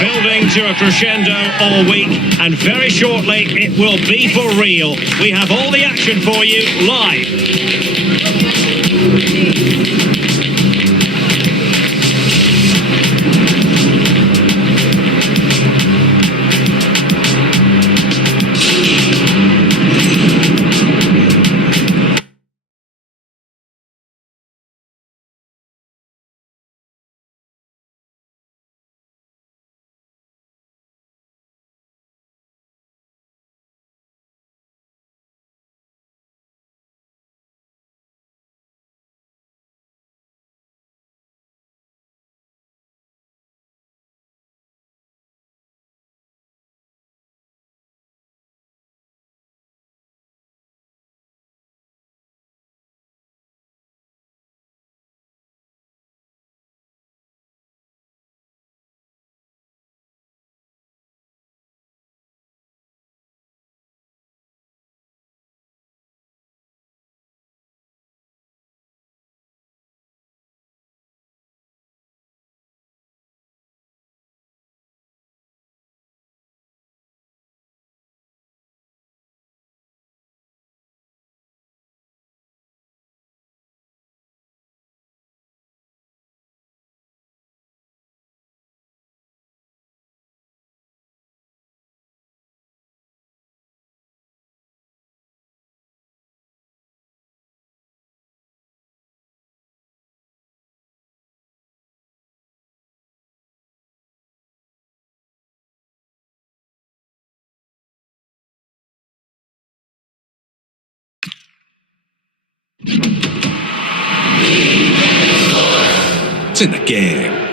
Building to a crescendo all week, and very shortly it will be for real. We have all the action for you live. It's in the game.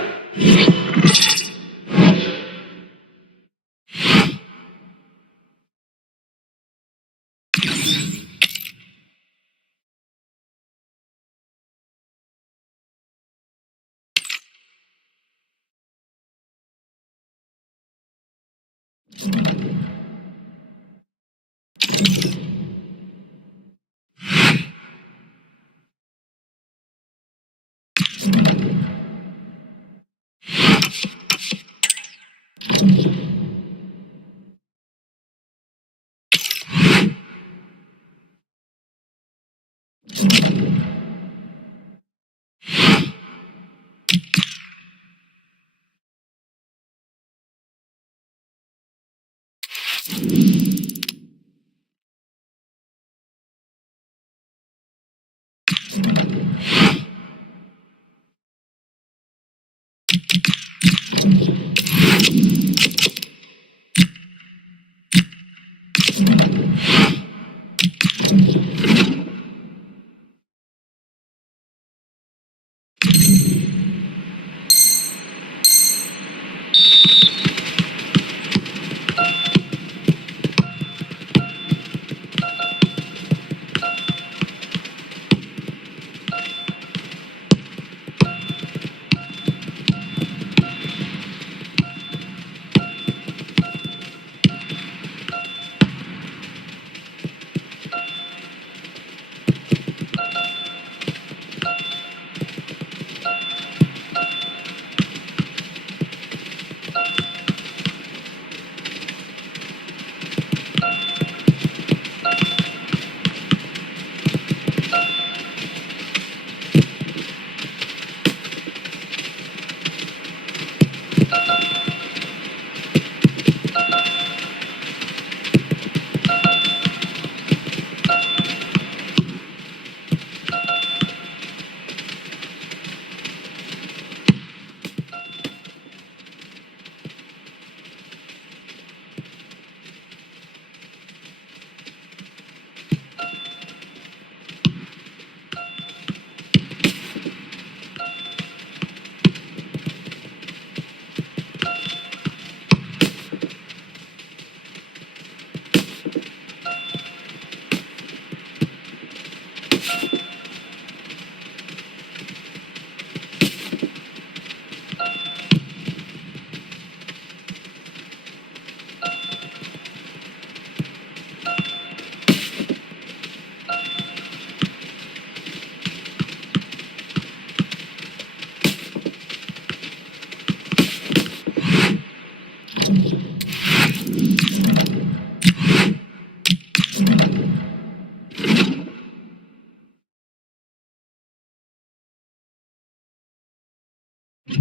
This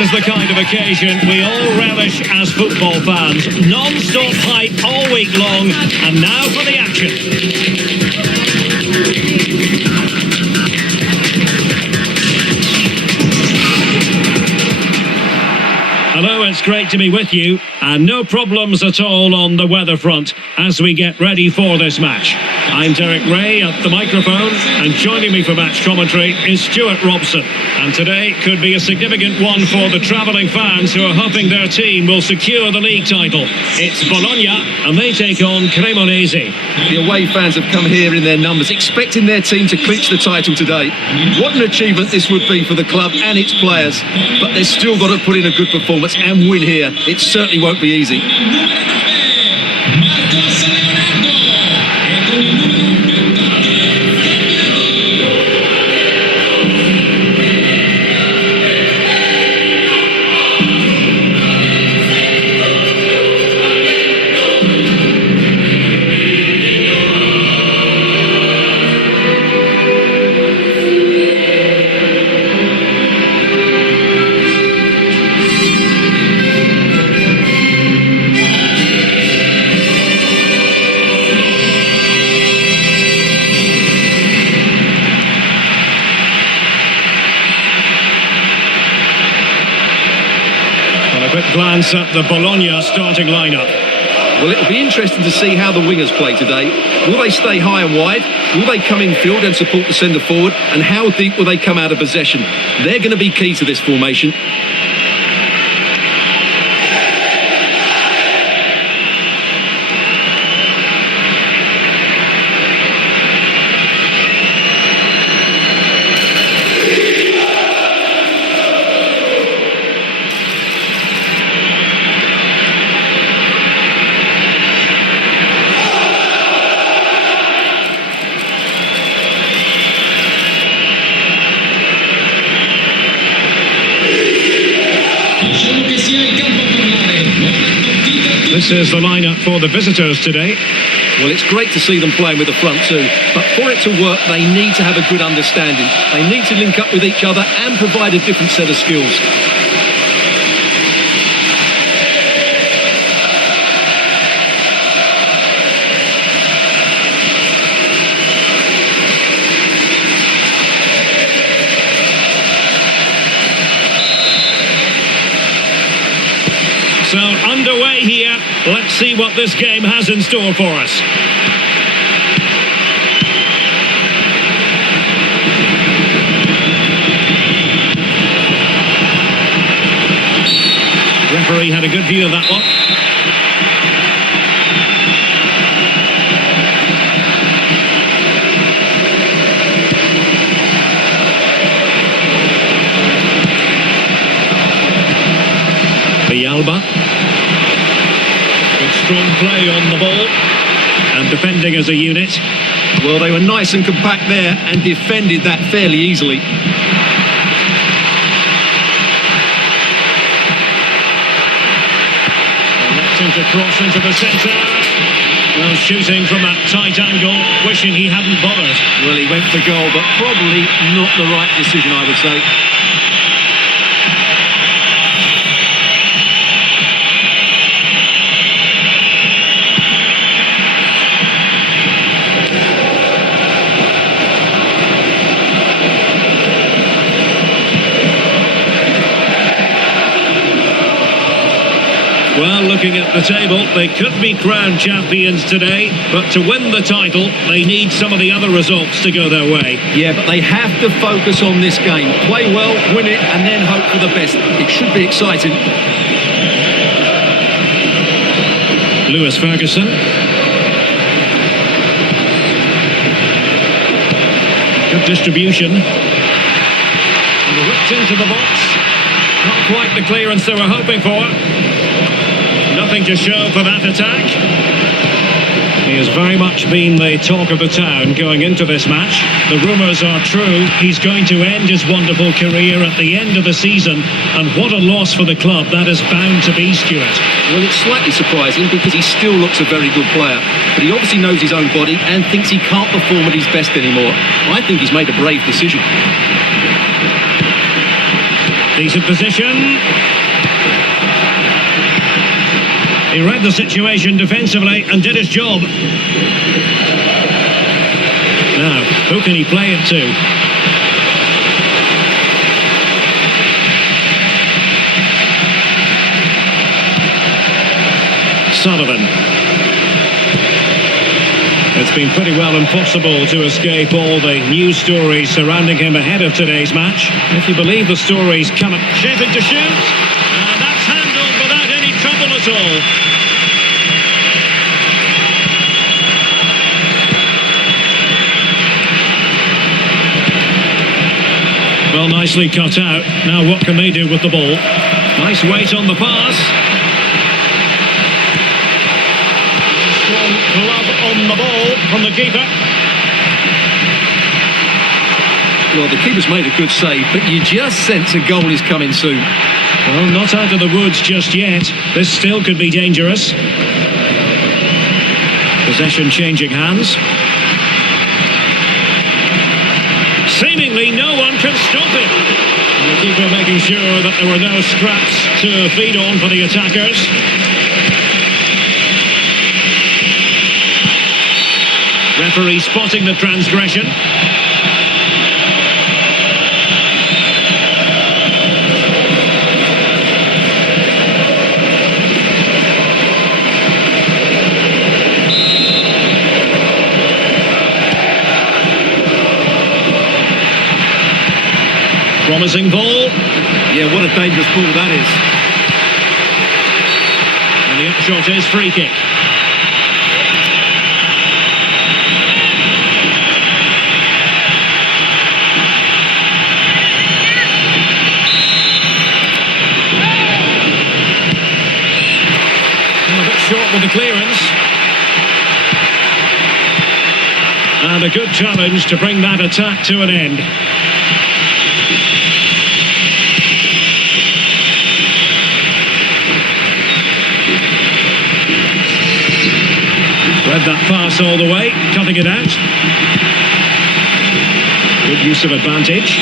is the kind of occasion we all relish as football fans. Non-stop hype all week long, and now for the action. Hello, it's great to be with you, and no problems at all on the weather front as we get ready for this match. I'm Derek Ray at the microphone, and joining me for match commentary is Stuart Robson. And today could be a significant one for the travelling fans who are hoping their team will secure the league title. It's Bologna, and they take on Cremonese. The away fans have come here in their numbers, expecting their team to clinch the title today. What an achievement this would be for the club and its players. But they've still got to put in a good performance and win here. It certainly won't be easy. Glance at the Bologna starting lineup. Well, it'll be interesting to see how the wingers play today. Will they stay high and wide? Will they come in field and support the centre forward? And how deep will they come out of possession? They're going to be key to this formation. This is the lineup for the visitors today. Well, it's great to see them playing with the front two, but for it to work, they need to have a good understanding. They need to link up with each other and provide a different set of skills. So, underway here. Let's see what this game has in store for us. Referee had a good view of that one. Alba. Good strong play on the ball and defending as a unit. Well, they were nice and compact there and defended that fairly easily. Electing to cross into the centre. Well, shooting from that tight angle, wishing he hadn't bothered. Well, he went for goal, but probably not the right decision, I would say. Well, looking at the table, they could be crowned champions today, but to win the title, they need some of the other results to go their way. Yeah, but they have to focus on this game. Play well, win it, and then hope for the best. It should be exciting. Lewis Ferguson. Good distribution. And whipped into the box. Not quite the clearance they were hoping for. Nothing to show for that attack. He has very much been the talk of the town going into this match. The rumours are true. He's going to end his wonderful career at the end of the season. And what a loss for the club that is bound to be, Stuart. Well, it's slightly surprising because he still looks a very good player. But he obviously knows his own body and thinks he can't perform at his best anymore. I think he's made a brave decision. Decent position. He read the situation defensively and did his job. Now, who can he play it to? Sullivan. It's been pretty well impossible to escape all the news stories surrounding him ahead of today's match. If you believe the stories coming, shaping to shoot, and that's handled without any trouble at all. Well, nicely cut out. Now what can they do with the ball? Nice weight on the pass. Strong glove on the ball from the keeper. Well, the keeper's made a good save, but you just sense a goal is coming soon. Well, not out of the woods just yet. This still could be dangerous. Possession changing hands. Seemingly no one can stop it. And the keeper making sure that there were no scraps to feed on for the attackers. Referee spotting the transgression. Promising ball. Yeah, what a dangerous ball that is. And the upshot is free kick. A bit short with the clearance. And a good challenge to bring that attack to an end. Read that pass all the way, cutting it out. Good use of advantage.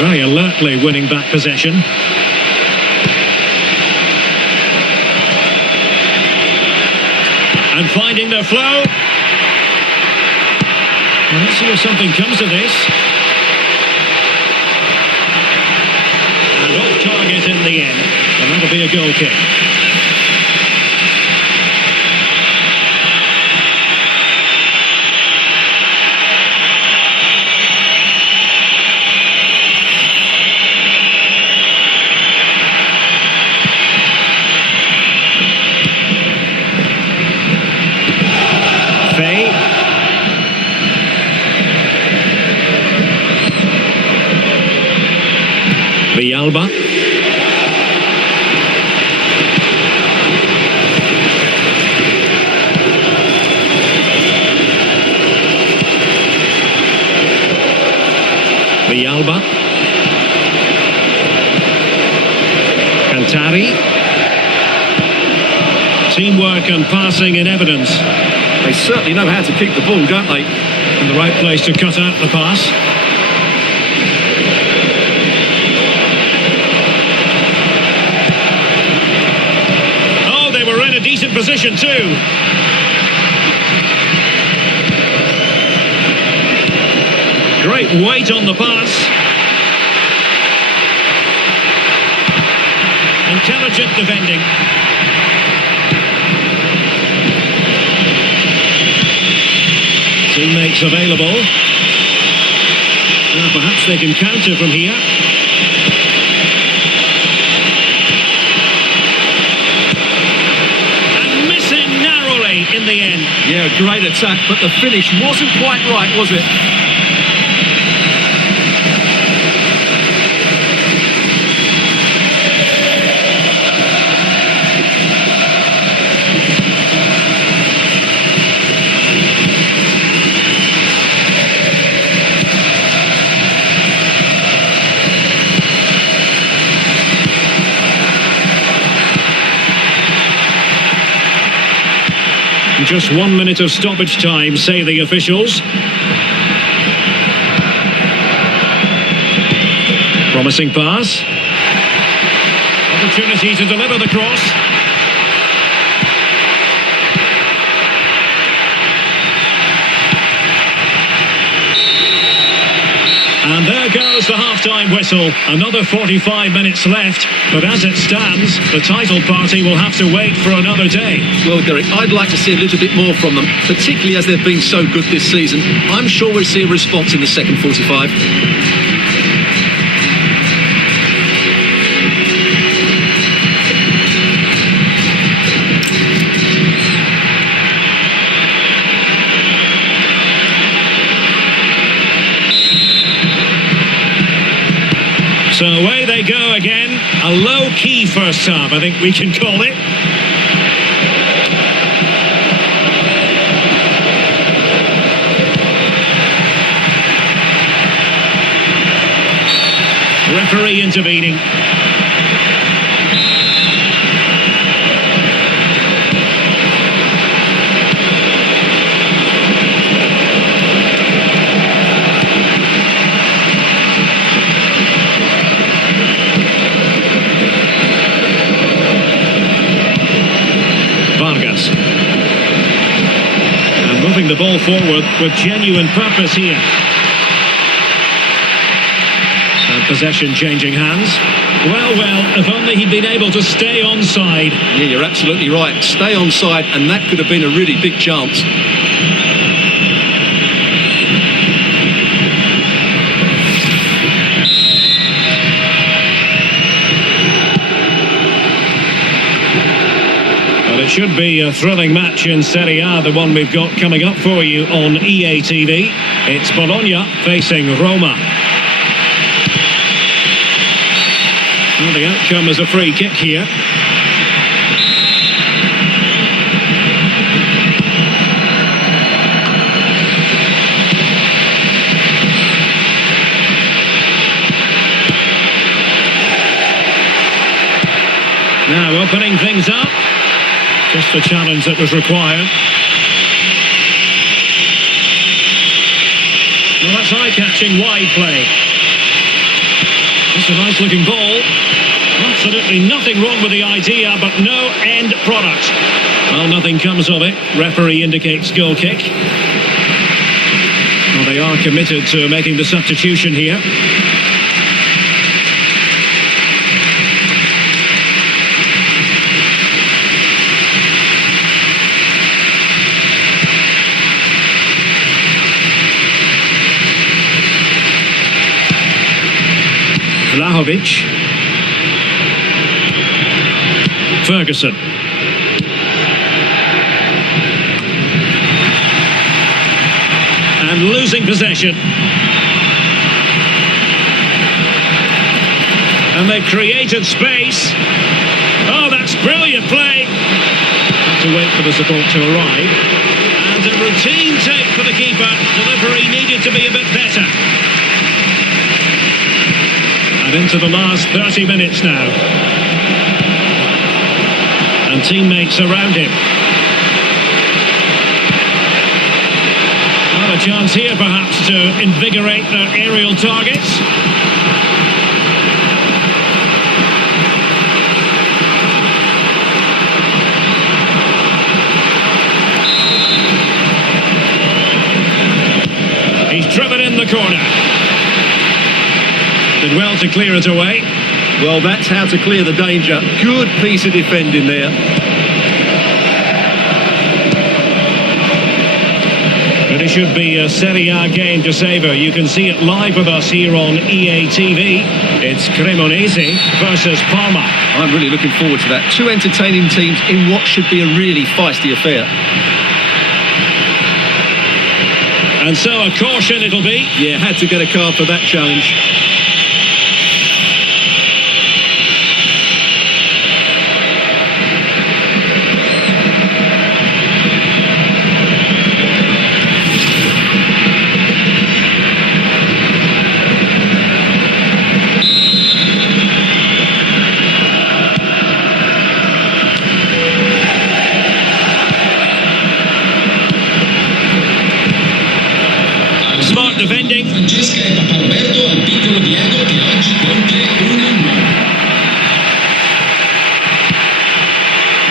Very alertly winning back possession. And finding their flow. Let's see if something comes of this. And off target in the end. And that'll be a goal kick. Villalba. Villalba. Cantari. Teamwork and passing in evidence. They certainly know how to keep the ball, don't they? In the right place to cut out the pass. Decent position too. Great weight on the pass. Intelligent defending. Teammates available. Well, perhaps they can counter from here. In the end. Yeah, great attack, but the finish wasn't quite right, was it? Just 1 minute of stoppage time, say the officials. Promising pass. Opportunity to deliver the cross. And there goes the half-time whistle. Another 45 minutes left. But as it stands, the title party will have to wait for another day. Well, Derek, I'd like to see a little bit more from them, particularly as they've been so good this season. I'm sure we'll see a response in the second 45. So away they go again. A low-key first half, I think we can call it. Referee intervening. And moving the ball forward with genuine purpose here. And possession changing hands. Well, if only he'd been able to stay onside. Yeah, you're absolutely right. Stay onside, and that could have been a really big chance. It should be a thrilling match in Serie A, the one we've got coming up for you on EA TV. It's Bologna facing Roma. Well, the outcome is a free kick here. Now opening things up. Just the challenge that was required. Well, that's eye-catching wide play. It's a nice-looking ball. Absolutely nothing wrong with the idea, but no end product. Well, nothing comes of it. Referee indicates goal kick. Well, they are committed to making the substitution here. Vlahovic. Ferguson. And losing possession. And they've created space. Oh, that's brilliant play. Have to wait for the support to arrive. And a routine take for the keeper. Delivery needed to be a bit better. And into the last 30 minutes now. And teammates around him. Well, a chance here perhaps to invigorate their aerial targets. He's driven in the corner. Did well to clear it away. Well, that's how to clear the danger. Good piece of defending there. But it should be a Serie A game to savour. You can see it live with us here on EA TV. It's Cremonese versus Parma. I'm really looking forward to that. Two entertaining teams in what should be a really feisty affair. And so a caution it'll be. Yeah, had to get a card for that challenge.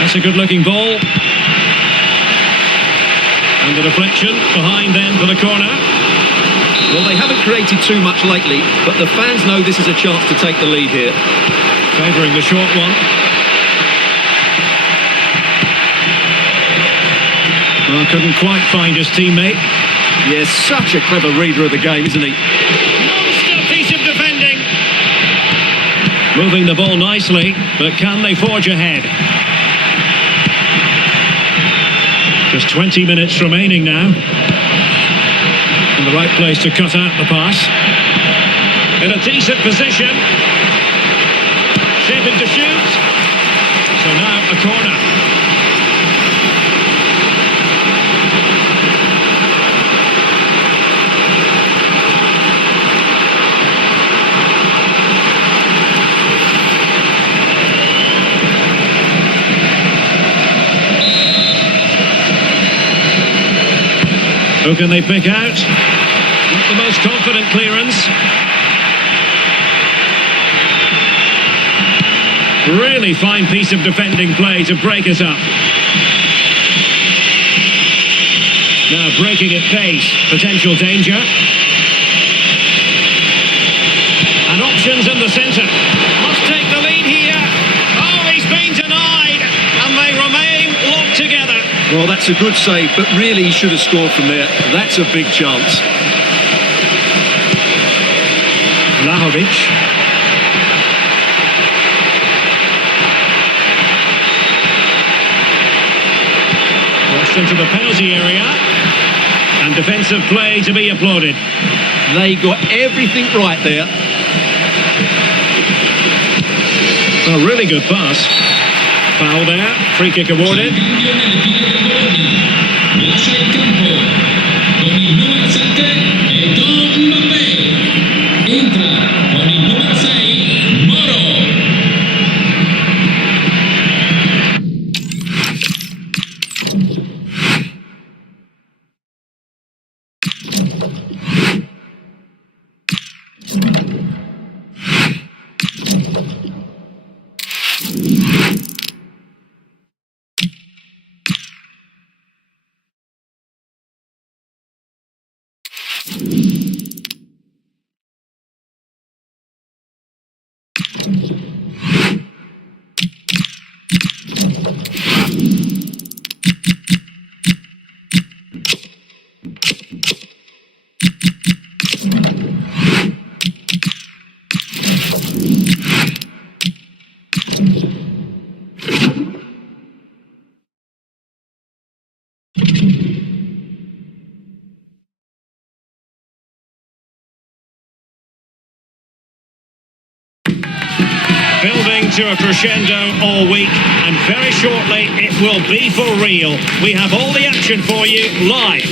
That's a good-looking ball. And the deflection behind then for the corner. Well, they haven't created too much lately, but the fans know this is a chance to take the lead here. Favouring the short one. Well, couldn't quite find his teammate. Yeah, such a clever reader of the game, isn't he? Monster piece of defending. Moving the ball nicely, but can they forge ahead? Just 20 minutes remaining now. In the right place to cut out the pass. In a decent position. Shaping to shoot. So now a corner. Who can they pick out? Not the most confident clearance. Really fine piece of defending play to break us up. Now breaking at pace, potential danger. And options in the centre. Must take the lead here. Oh, he's been denied. And they remain locked together. Well, that's a good save, but really he should have scored from there. That's a big chance. Lahovic. Crossed into the penalty area. And defensive play to be applauded. They got everything right there. A really good pass. Foul there. Free kick awarded. Building to a crescendo all week, and very shortly it will be for real. We have all the action for you live.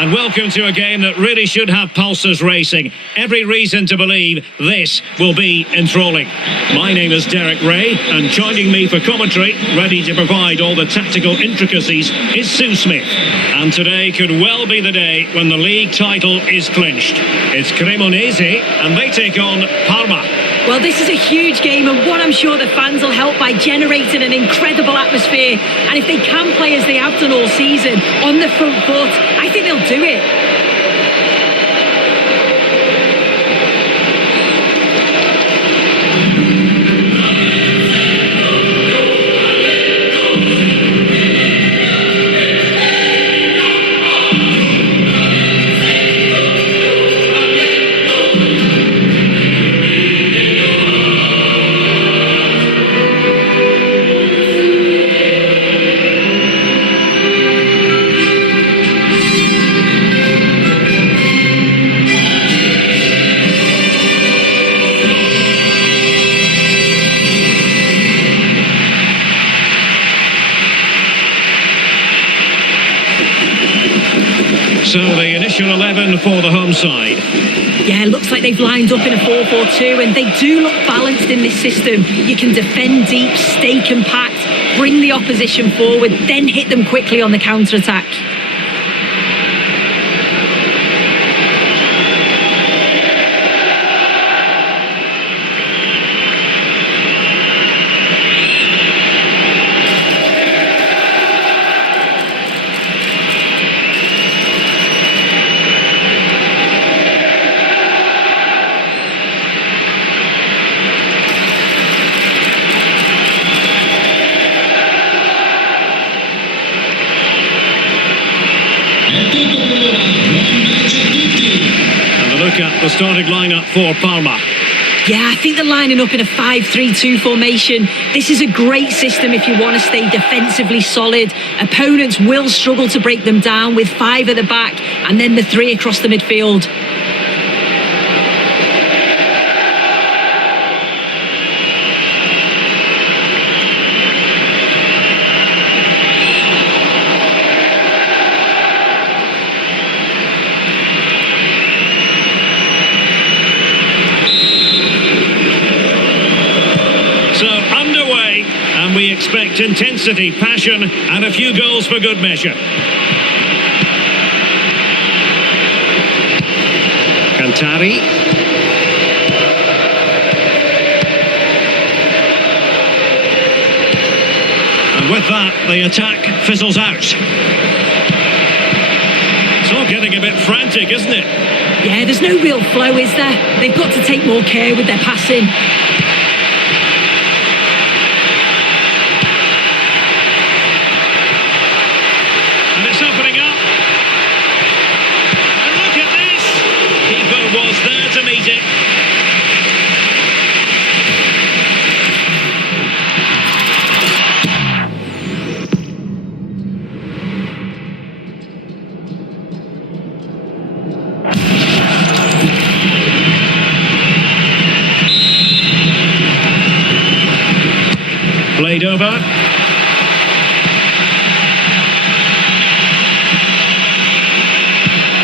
And welcome to a game that really should have pulses racing. Every reason to believe this will be enthralling. My name is Derek Ray, and joining me for commentary, ready to provide all the tactical intricacies, is Sue Smith. And today could well be the day when the league title is clinched. It's Cremonese, and they take on Parma. Well, this is a huge game, and one I'm sure the fans will help by generating an incredible atmosphere. And if they can play as they have done all season, on the front foot, I think they'll do it. So the initial 11 for the home side. Yeah, looks like they've lined up in a 4-4-2, and they do look balanced in this system. You can defend deep, stay compact, bring the opposition forward, then hit them quickly on the counter-attack. And a look at the starting lineup for Parma. Yeah, I think they're lining up in a 5-3-2 formation. This is a great system if you want to stay defensively solid. Opponents will struggle to break them down with 5 at the back and then the 3 across the midfield. And we expect intensity, passion, and a few goals for good measure. Cantari. And with that, the attack fizzles out. It's all getting a bit frantic, isn't it? Yeah, there's no real flow, is there? They've got to take more care with their passing. Opening up, and look at this, keeper was there to meet it. Played over.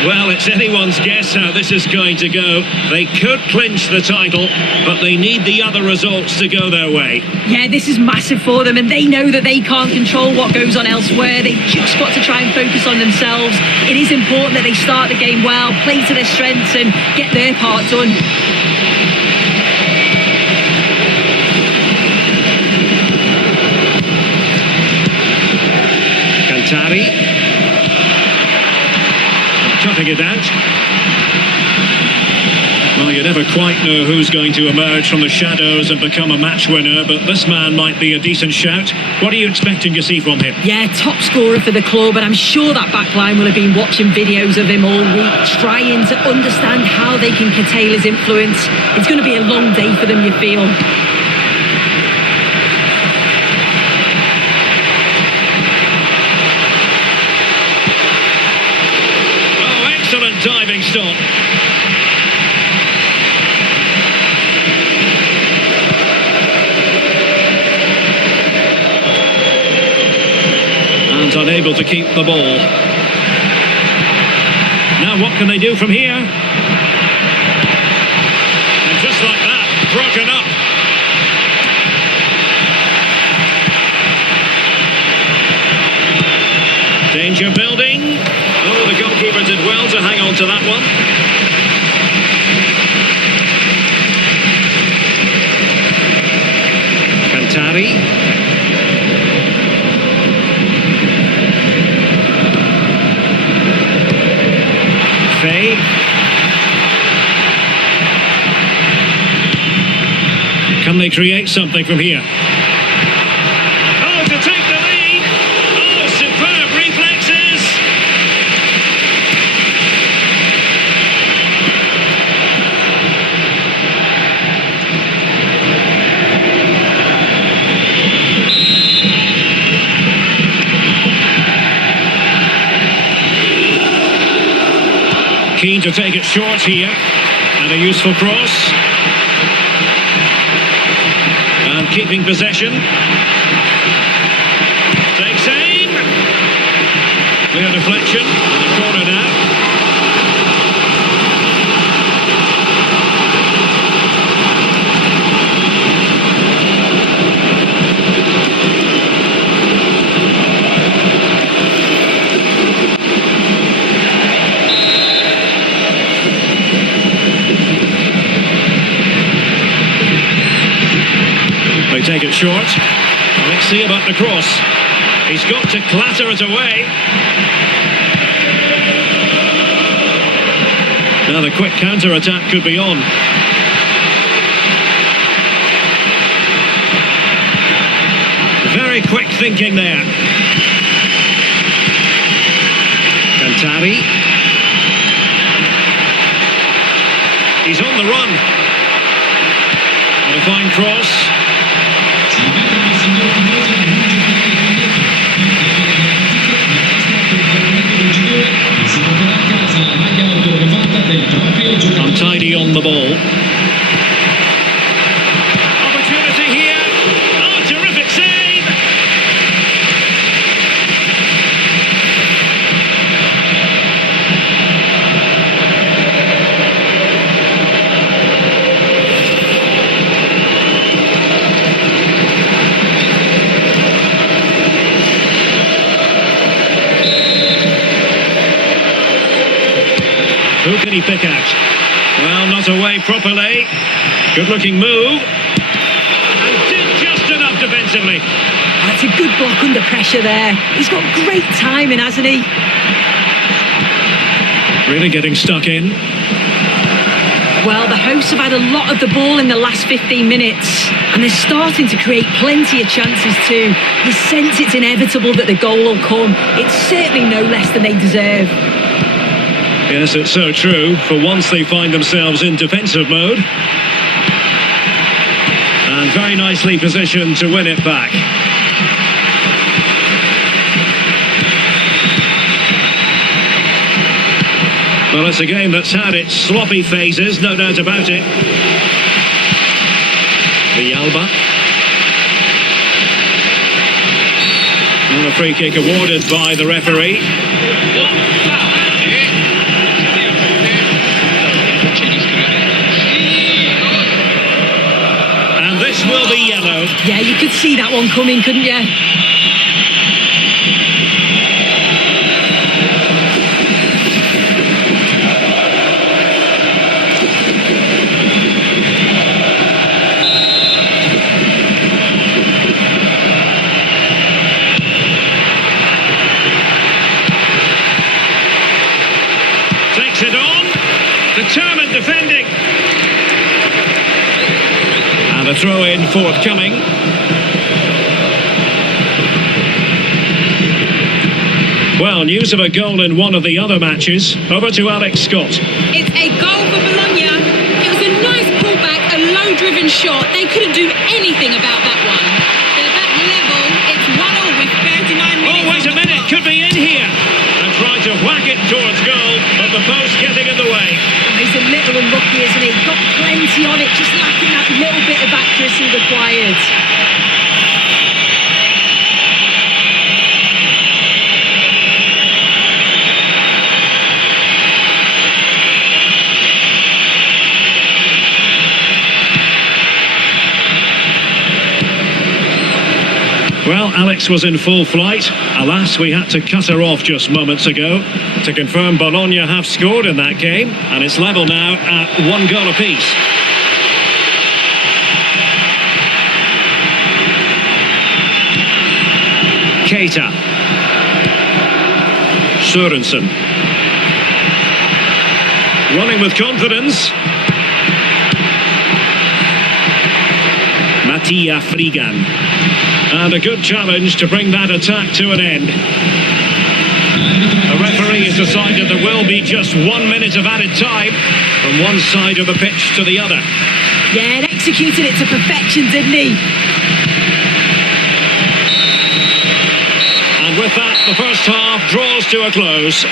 Well, it's anyone's guess how this is going to go. They could clinch the title, but they need the other results to go their way. Yeah, this is massive for them, and they know that they can't control what goes on elsewhere. They've just got to try and focus on themselves. It is important that they start the game well, play to their strengths, and get their part done. Cantari. Cutting it out. Well, you never quite know who's going to emerge from the shadows and become a match winner, but this man might be a decent shout. What are you expecting to see from him? Yeah, top scorer for the club, and I'm sure that backline will have been watching videos of him all week, trying to understand how they can curtail his influence. It's going to be a long day for them, you feel. Excellent diving stop. And unable to keep the ball. Now what can they do from here? And just like that, broken up. Danger building. Oh, the goalkeeper did well to hang on to that one. Cantari. Fay. Can they create something from here? Oh, to take the lead! Oh, superb reflexes! Keen to take it short here, and a useful cross. And keeping possession. Takes aim. Clear deflection. And a corner now. They take it short. Let's see about the cross. He's got to clatter it away. Now the quick counter-attack could be on. Very quick thinking there. Cantari. tidy on the ball. Opportunity here. Oh, terrific save. Who can he pick out? Well, not away properly. Good-looking move. And did just enough defensively. That's a good block under pressure there. He's got great timing, hasn't he? Really getting stuck in. Well, the hosts have had a lot of the ball in the last 15 minutes, and they're starting to create plenty of chances too. You sense it's inevitable that the goal will come. It's certainly no less than they deserve. Yes, it's so true. For once they find themselves in defensive mode. And very nicely positioned to win it back. Well, it's a game that's had its sloppy phases, no doubt about it. Villalba. And a free kick awarded by the referee. This will be yellow. Yeah, you could see that one coming, couldn't you? Takes it on. Determined defending. And a throw-in forthcoming. Well, news of a goal in one of the other matches. Over to Alex Scott. It's a goal for Bologna. It was a nice pullback, a low-driven shot. They couldn't do anything about that one. They're back level. It's 1-1 with 39 minutes. Oh, wait a minute. Could be in here. And tried to whack it towards goal, but the post getting in the way. Oh, he's a little unlucky, isn't he? Got plenty on it, just lacking that little bit of accuracy required. Well, Alex was in full flight. Alas, we had to cut her off just moments ago to confirm Bologna have scored in that game, and it's level now at 1 goal apiece. Keita. Sørensen. Running with confidence. Mattia Frigan. And a good challenge to bring that attack to an end. The referee has decided there will be just 1 minute of added time from one side of the pitch to the other. Yeah, and executed it to perfection, didn't he? And with that, the first half draws to a close.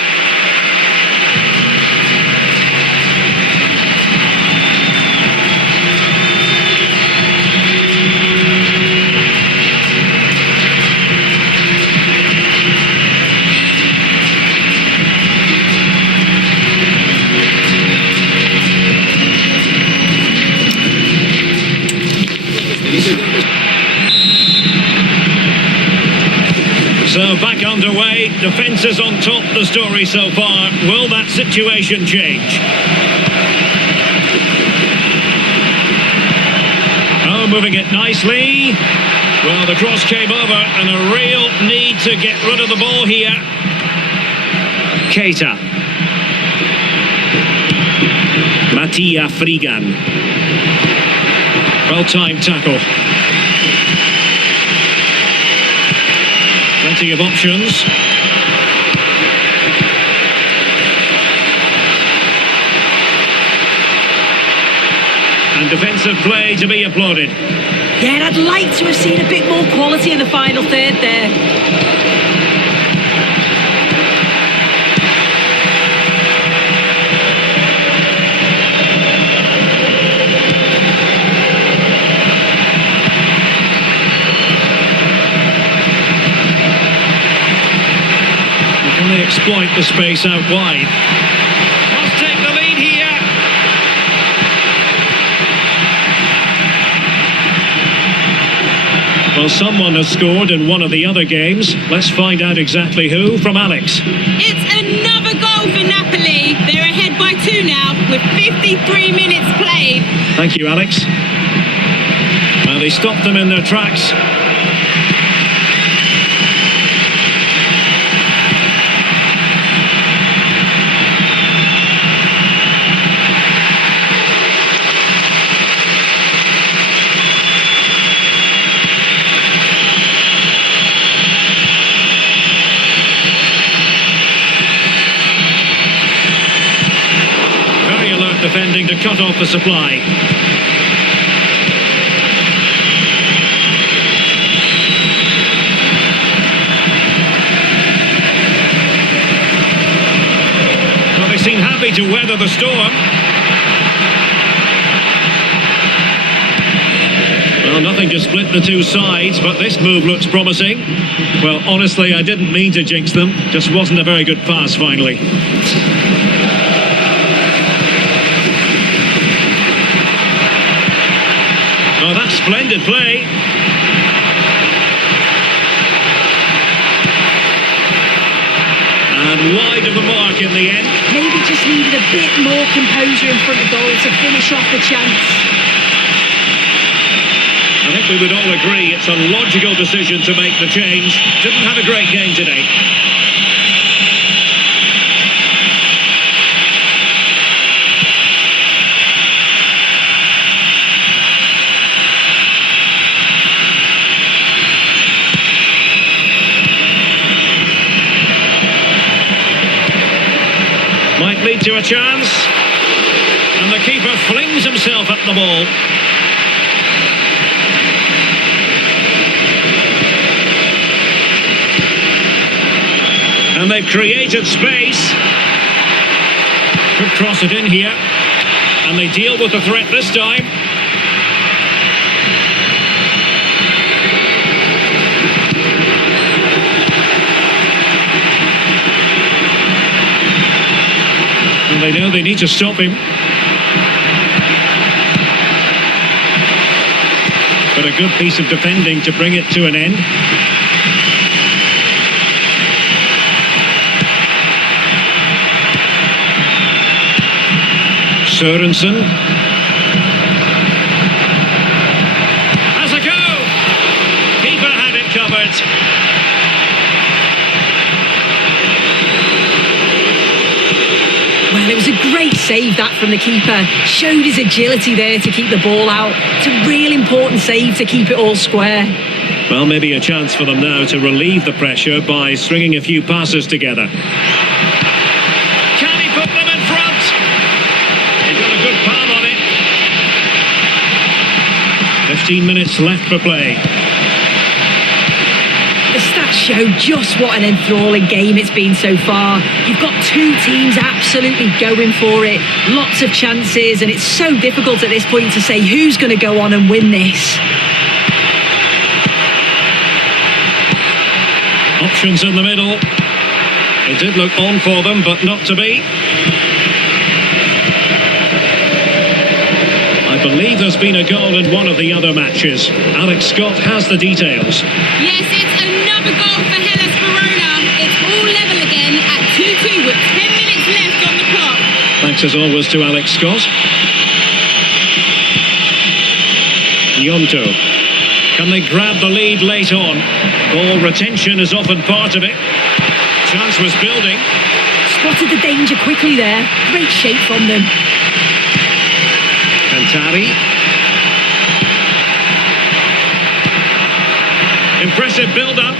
So back underway, defence is on top the story so far. Will that situation change? Oh, moving it nicely. Well, the cross came over and a real need to get rid of the ball here. Keita. Mattia Frigan. Well-timed tackle. Plenty of options. And defensive play to be applauded. Yeah, and I'd like to have seen a bit more quality in the final third there. Can they exploit the space out wide? Must take the lead here. Well, someone has scored in one of the other games. Let's find out exactly who from Alex. It's another goal for Napoli. They're ahead by 2 now with 53 minutes played. Thank you, Alex. Well, they stopped them in their tracks. Defending to cut off the supply. Well, they seem happy to weather the storm. Well, nothing to split the two sides, but this move looks promising. Well, honestly, I didn't mean to jinx them. Just wasn't a very good pass, finally. Oh, that's splendid play. And wide of the mark in the end. Maybe just needed a bit more composure in front of goal to finish off the chance. I think we would all agree it's a logical decision to make the change. Didn't have a great game today. Might lead to a chance. And the keeper flings himself at the ball. And they've created space. Could cross it in here. And they deal with the threat this time. And they know they need to stop him. But a good piece of defending to bring it to an end. Sørensen has a go. Keeper had it covered. Well, it was a great save that from the keeper. Showed his agility there to keep the ball out. It's a real important save to keep it all square. Well, maybe a chance for them now to relieve the pressure by stringing a few passes together. Can he put them in front? He got a good palm on it. 15 minutes left for play. The stats show just what an enthralling game it's been so far. You've got two teams absolutely going for it. Lots of chances, and it's so difficult at this point to say who's going to go on and win this. Options in the middle. It did look on for them, but not to be. I believe there's been a goal in one of the other matches. Alex Scott has the details. Yes, it's another goal for Hellas Verona. It's all level again at 2-2 with 10 minutes left on the clock. Thanks as always to Alex Scott. Yonto. Can they grab the lead late on? Ball retention is often part of it. Chance was building. Spotted the danger quickly there. Great shape from them. Alcantara. Impressive build-up.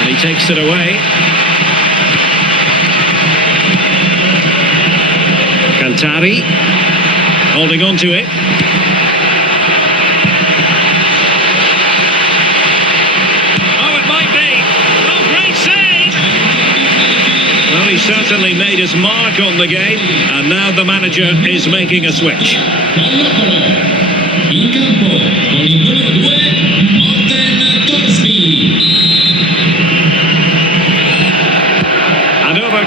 And he takes it away. Alcantara holding on to it. He certainly made his mark on the game, and now the manager is making a switch.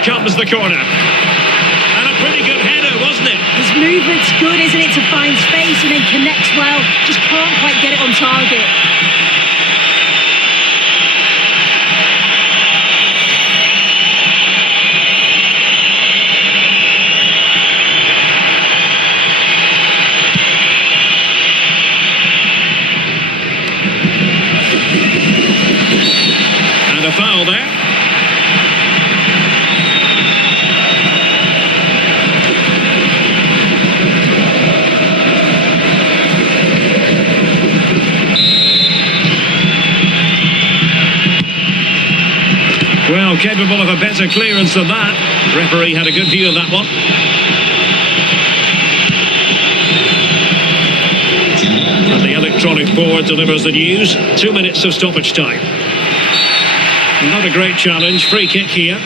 comes the corner. And a pretty good header, wasn't it? His movement's good, isn't it, to find space and then connects well. Just can't quite get it on target. And a foul there. Well, capable of a better clearance than that. Referee had a good view of that one. And the electronic board delivers the news. 2 minutes of stoppage time. Not a great challenge. Free kick here.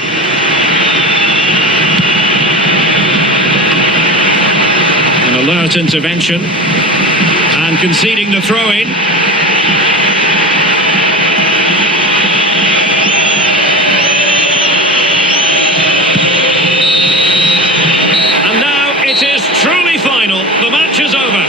An alert intervention. And conceding the throw-in. It is truly final. The match is over.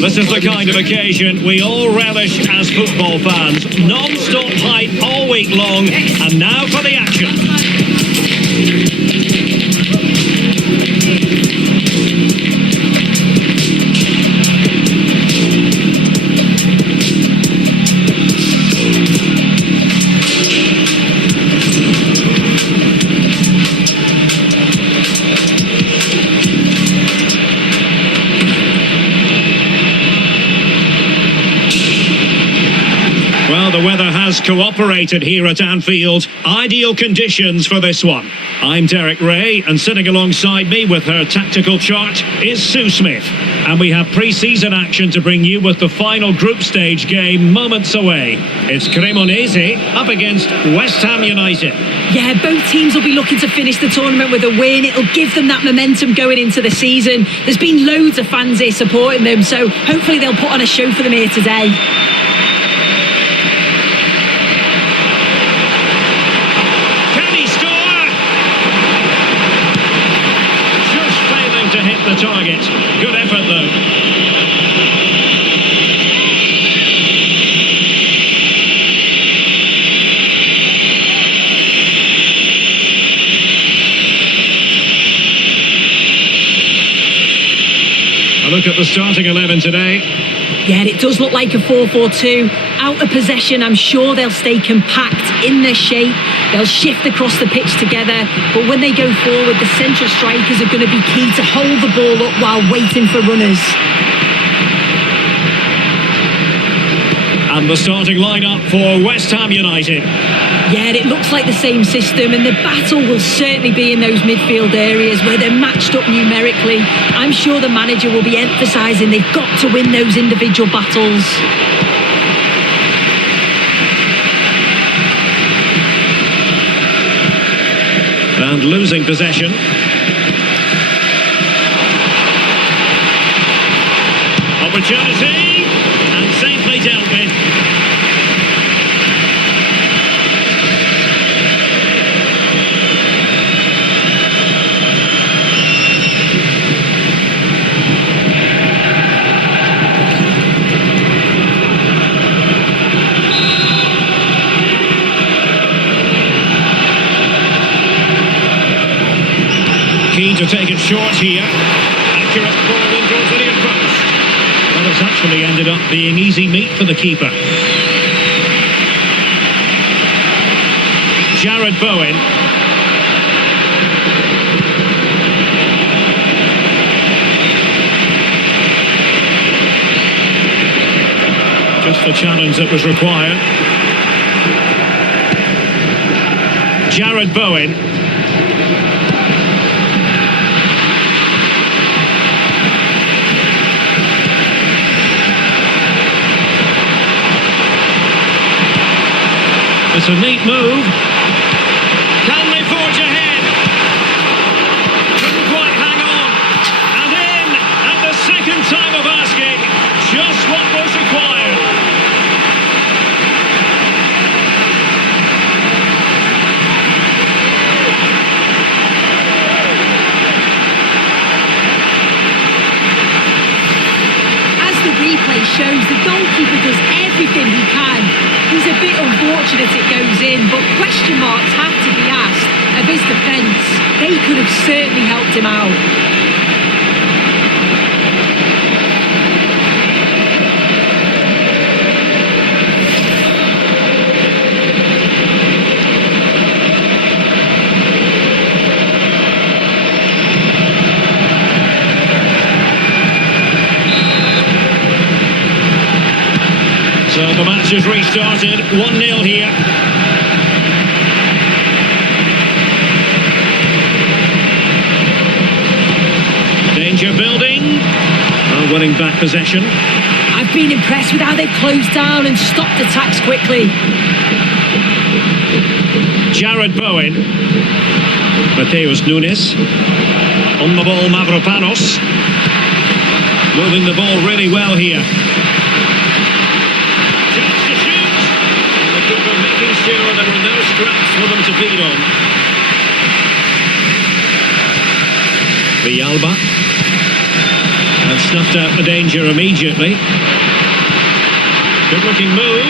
This is the kind of occasion we all relish as football fans. Non-stop hype all week long, and now for the action. Well, the weather has cooperated here at Anfield. Ideal conditions for this one. I'm Derek Ray, and sitting alongside me with her tactical chart is Sue Smith. And we have pre-season action to bring you with the final group stage game moments away. It's Cremonese up against West Ham United. Yeah, both teams will be looking to finish the tournament with a win. It'll give them that momentum going into the season. There's been loads of fans here supporting them, so hopefully they'll put on a show for them here today. The target. Good effort though. A look at the starting 11 today. Yeah, it does look like a 4-4-2. Out of possession, I'm sure they'll stay compact in their shape. They'll shift across the pitch together, but when they go forward, the central strikers are going to be key to hold the ball up while waiting for runners. And the starting lineup for West Ham United. Yeah, it looks like the same system, and the battle will certainly be in those midfield areas where they're matched up numerically. I'm sure the manager will be emphasising they've got to win those individual battles. And losing possession. Opportunity, and safely dealt with. Keen to take it short here. Accurate ball in towards the near post. Well, it's actually ended up being easy meat for the keeper. Jared Bowen. Just the challenge that was required. Jared Bowen. It's a neat move. replay shows the goalkeeper does everything he can. He's a bit unfortunate it goes in, but question marks have to be asked of his defence. They could have certainly helped him out. So the match has restarted, 1-0 here. Danger building, winning back possession. I've been impressed with how they've closed down and stopped attacks quickly. Jared Bowen. Mateus Nunes. On the ball, Mavropanos. Moving the ball really well here. Making sure there were no scraps for them to feed on. Villalba. And snuffed out the danger immediately. Good looking move.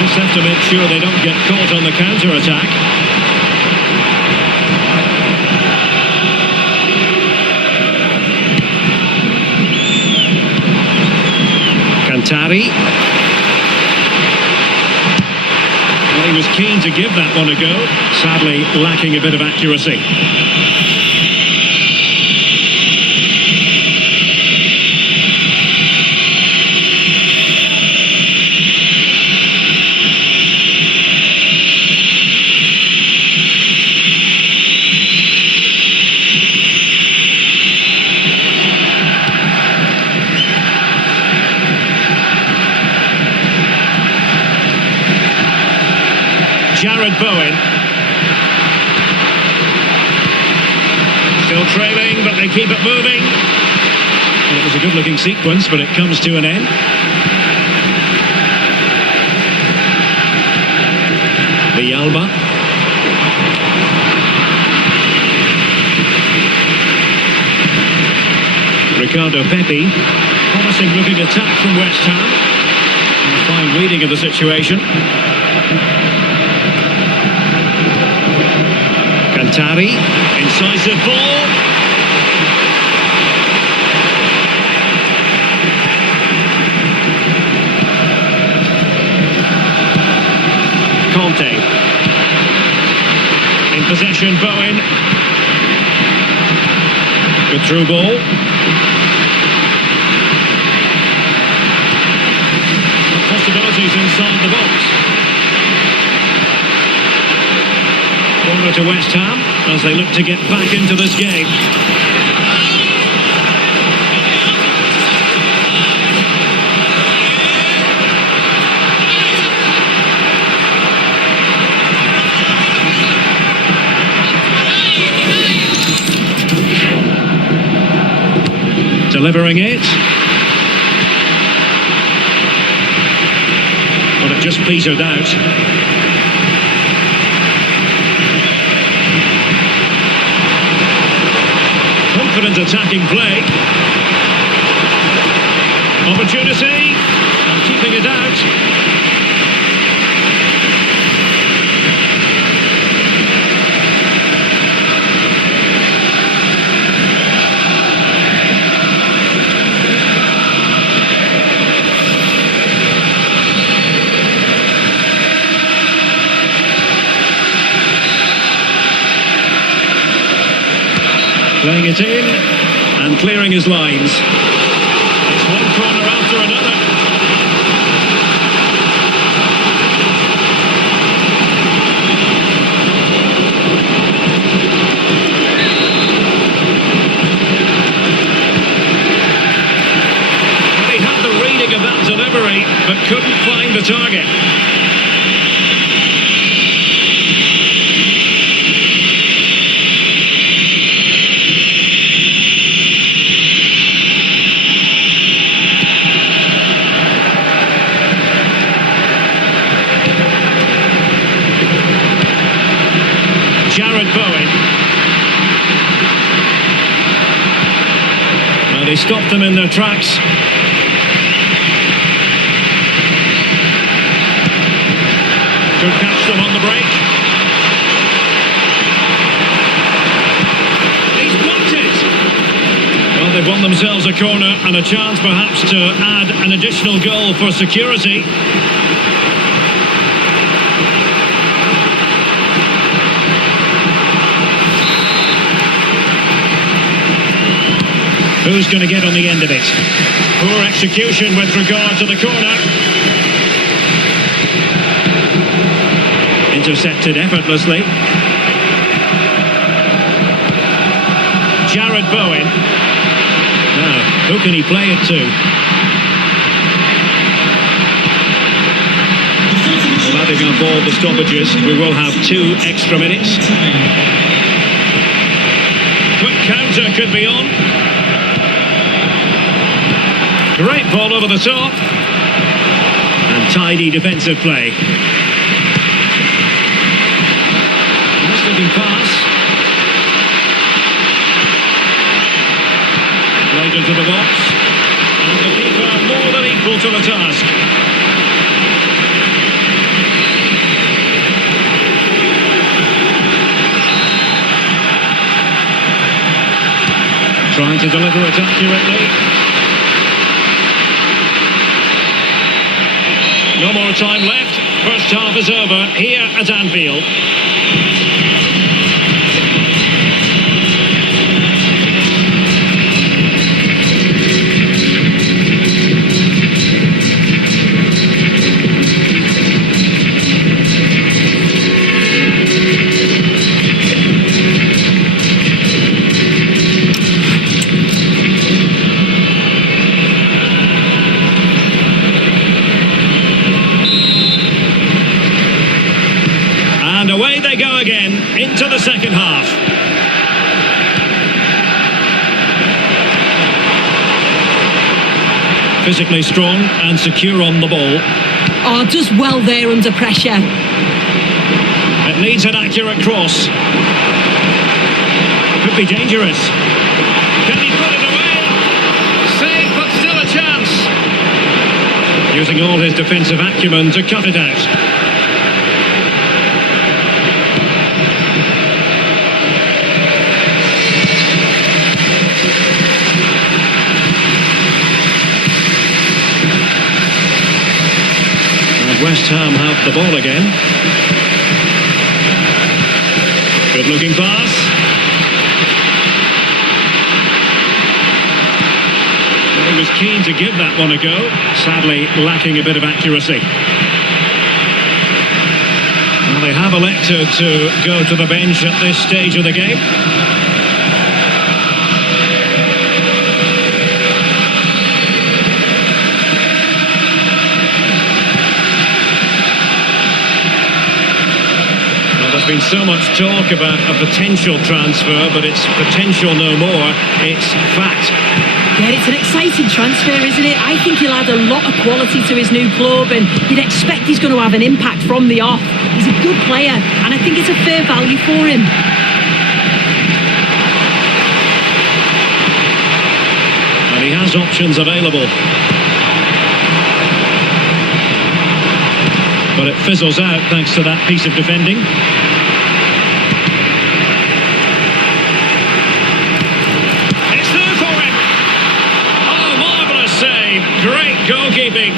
Just have to make sure they don't get caught on the counter-attack. Alcantara. Well, he was keen to give that one a go, sadly lacking a bit of accuracy. Jared Bowen. Still trailing, but they keep it moving. Well, it was a good-looking sequence, but it comes to an end. Villalba. Ricardo Pepi. Promising-looking attack from West Ham. And a fine reading of the situation. Alcantara, incisive ball. Conte. In possession, Bowen. Good through ball. Possibilities inside the box. Corner to West Ham as they look to get back into this game. Delivering it. But it just petered out. Confident attacking play. Opportunity. And keeping it out. Playing it in and clearing his lines. It's one corner after another. Well, he had the reading of that delivery, but couldn't find the target. They stopped them in their tracks. Could catch them on the break. He's blocked it. Well, they've won themselves a corner and a chance perhaps to add an additional goal for security. Who's going to get on the end of it? Poor execution with regard to the corner. Intercepted effortlessly. Jared Bowen. Now, who can he play it to? Well, adding up all the stoppages, we will have 2 extra minutes. Quick counter could be on. Great ball over the top. And tidy defensive play. Nice looking pass. Right into the box. And the keeper more than equal to the task. Trying to deliver it accurately. No more time left. First half is over here at Anfield. And away they go again into the second half. Physically strong and secure on the ball. Oh, does well there under pressure. It needs an accurate cross. Could be dangerous. Can he put it away? Save, but still a chance. Using all his defensive acumen to cut it out. West Ham have the ball again. Good looking pass. Well, he was keen to give that one a go, sadly lacking a bit of accuracy. Well, they have elected to go to the bench at this stage of the game. There's been so much talk about a potential transfer, but it's potential no more, it's fact. Yeah, it's an exciting transfer, isn't it? I think he'll add a lot of quality to his new club, and you'd expect he's going to have an impact from the off. He's a good player, and I think it's a fair value for him. And he has options available. But it fizzles out thanks to that piece of defending. It's there for him. Oh, marvellous save. Great goalkeeping.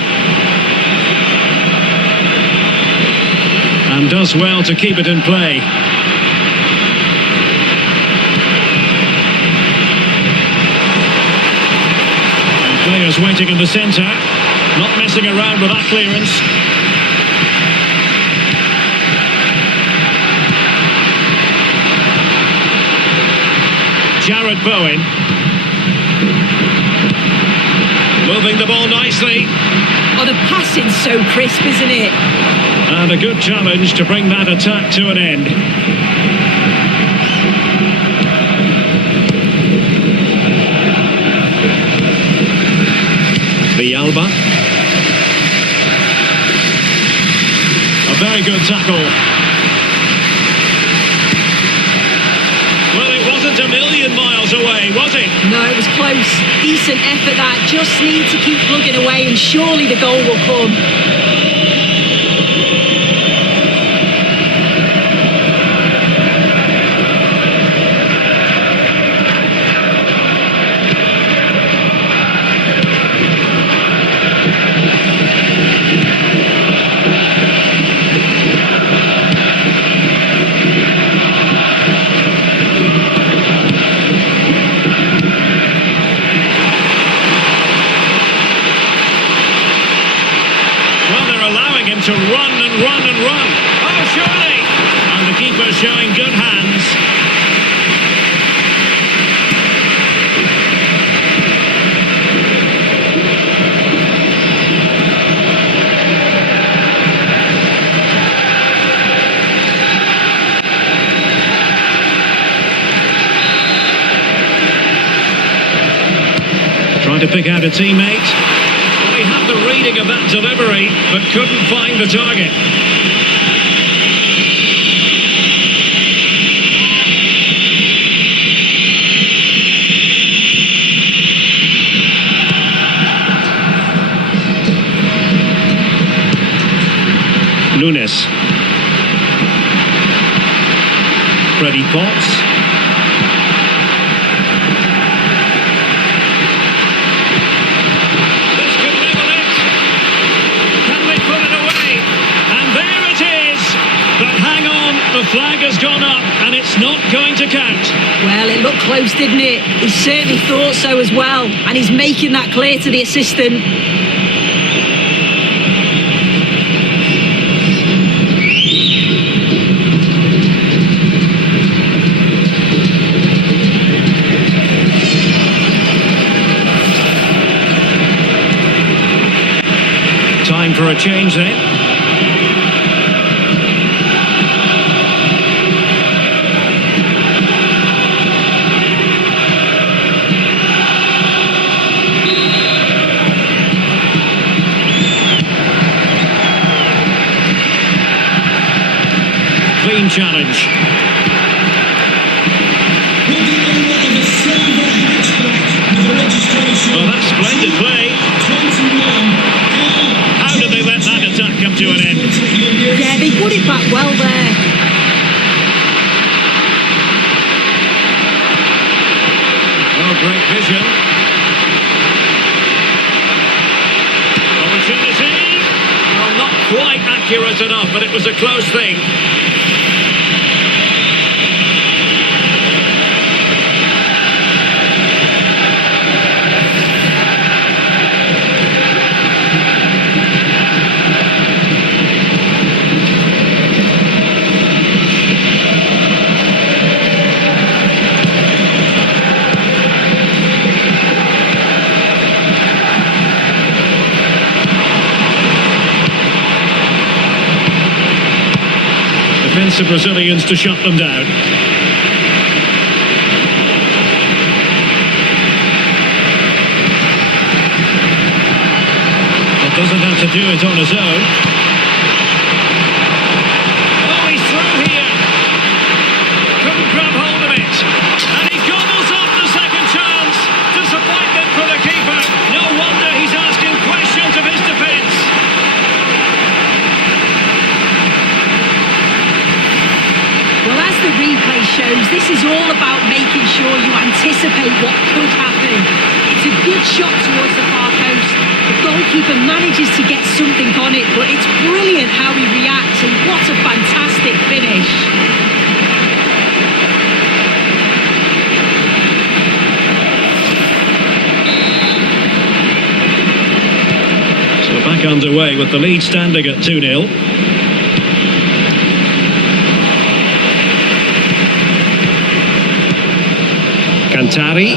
And does well to keep it in play. And players waiting in the centre. Not messing around with that clearance. Jared Bowen. Moving the ball nicely. Oh, the passing's so crisp, isn't it? And a good challenge to bring that attack to an end. Villalba. A very good tackle. Well, it wasn't wasn't a million miles away, was it? No, it was close. Decent effort that. Just need to keep plugging away and surely the goal will come. To run and run and run. Oh, surely! And the keeper's showing good hands. Trying to pick out a teammate. He had the reading of that delivery, but couldn't find the target. Nunes. Freddie Potts. The flag has gone up and it's not going to count. Well, it looked close, didn't it? He certainly thought so as well, and he's making that clear to the assistant. Time for a change then. Clean challenge. Well, that's splendid play. How did they let that attack come to an end? Yeah, they put it back well there. Oh, great vision. Opportunity. Well, not quite accurate enough, but it was a close thing. Defensive Brazilians to shut them down. But doesn't have to do it on his own. Oh, he's through here. Couldn't grab hold of it. And he gobbles up the second chance. Disappointment for the keeper. No wonder he's asking questions of his defence. Well, as the replay shows, this is all about making sure you anticipate what could happen. It's a good shot towards the far post. The goalkeeper manages to get something on it, but it's brilliant how he reacts, and what a fantastic finish. So back underway with the lead standing at 2-0. Cantari,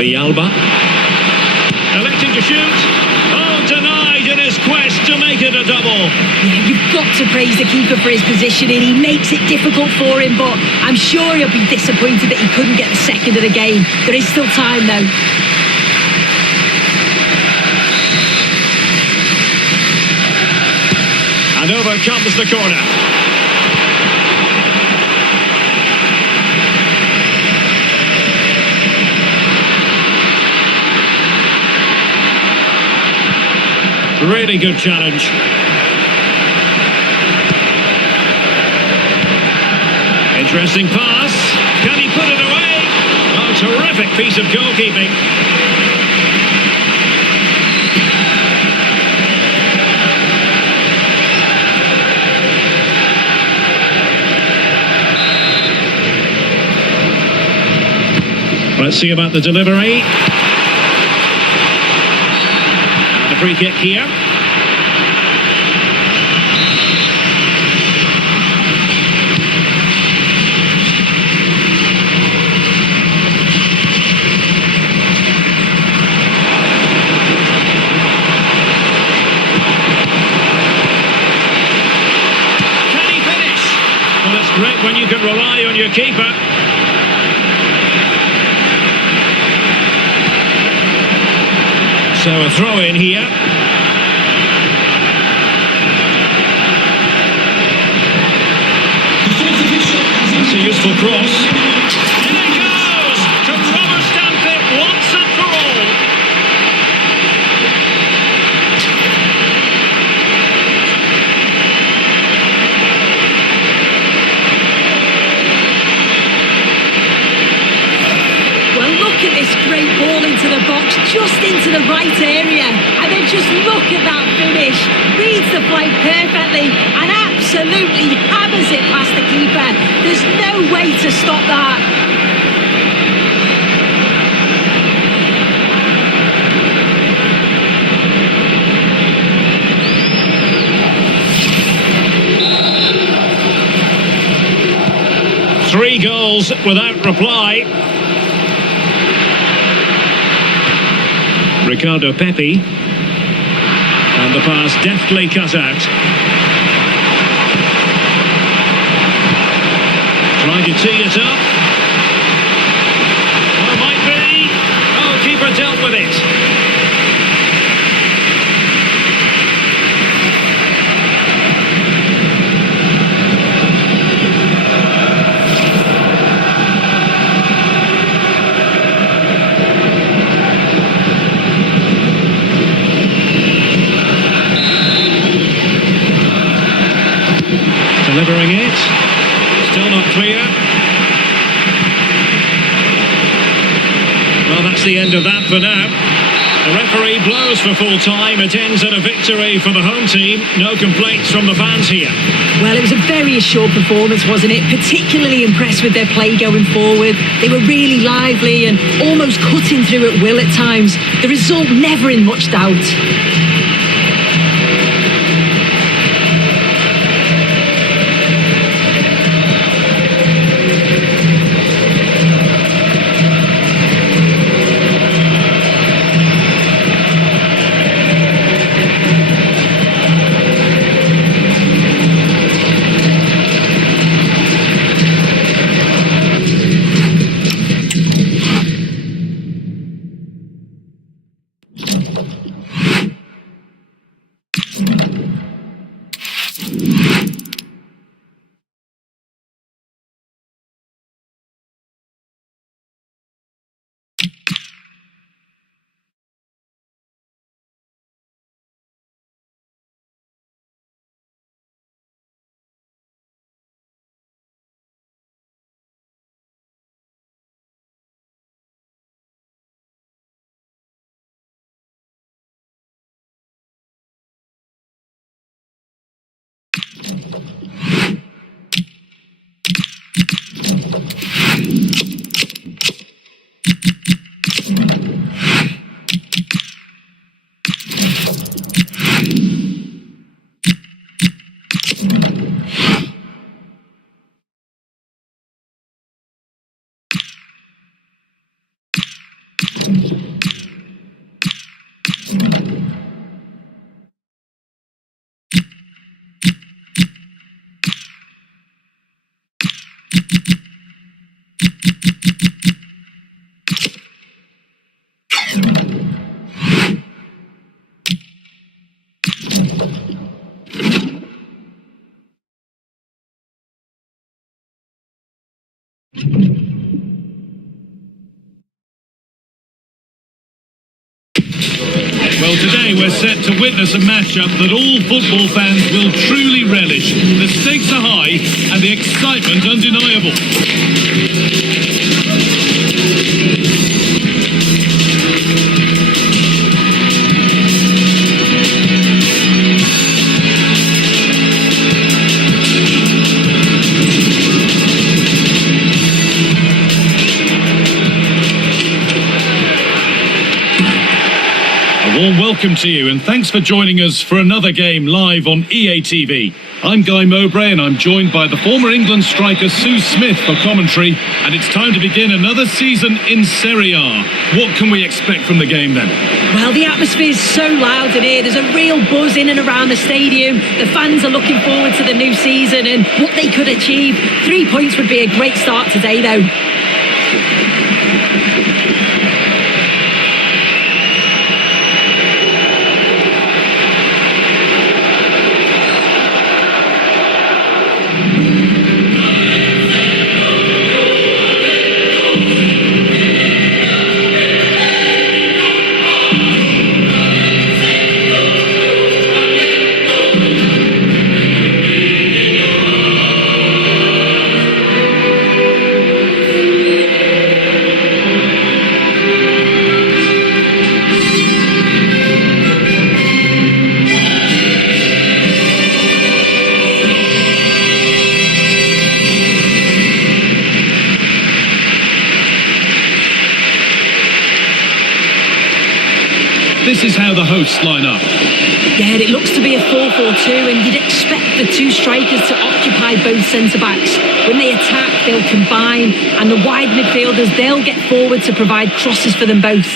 Villalba, electing to shoot. Oh, denied in his quest to make it a double. Yeah, you've got to praise the keeper for his positioning. He makes it difficult for him, but I'm sure he'll be disappointed that he couldn't get the second of the game. There is still time, though. And over comes the corner. Really good challenge. Interesting pass. Can he put it away? Oh, terrific piece of goalkeeping. Let's see about the delivery. And the free kick here. Can he finish? Well, it's great when you can rely on your keeper. So a throw in here. That's a useful cross. In it goes! To rubber stamp it once and for all. Well, look at this great ball into the box, just into the right area. And then just look at that finish. Reads the flight perfectly and absolutely hammers it past the keeper. There's no way to stop that. Three goals without reply. Ricardo Pepi, and the pass deftly cut out. Trying to tee it up. Oh, might be. Oh, keeper dealt with it. Delivering it. Still not clear. Well, that's the end of that for now. The referee blows for full time. It ends in a victory for the home team. No complaints from the fans here. Well, it was a very assured performance, wasn't it? Particularly impressed with their play going forward. They were really lively and almost cutting through at will at times. The result never in much doubt. Well, today We're set to witness a matchup that all football fans will truly relish. The stakes are high and the excitement undeniable. Warm welcome to you and thanks for joining us for another game live on EA TV. I'm Guy Mowbray and I'm joined by the former England striker Sue Smith for commentary, and it's time to begin another season in Serie A. What can we expect from the game then? Well, the atmosphere is so loud in here. There's a real buzz in and around the stadium. The fans are looking forward to the new season and what they could achieve. 3 points would be a great start today though. This is how the hosts line up. Yeah, it looks to be a 4-4-2 and you'd expect the two strikers to occupy both centre-backs. When they attack, they'll combine, and the wide midfielders, they'll get forward to provide crosses for them both.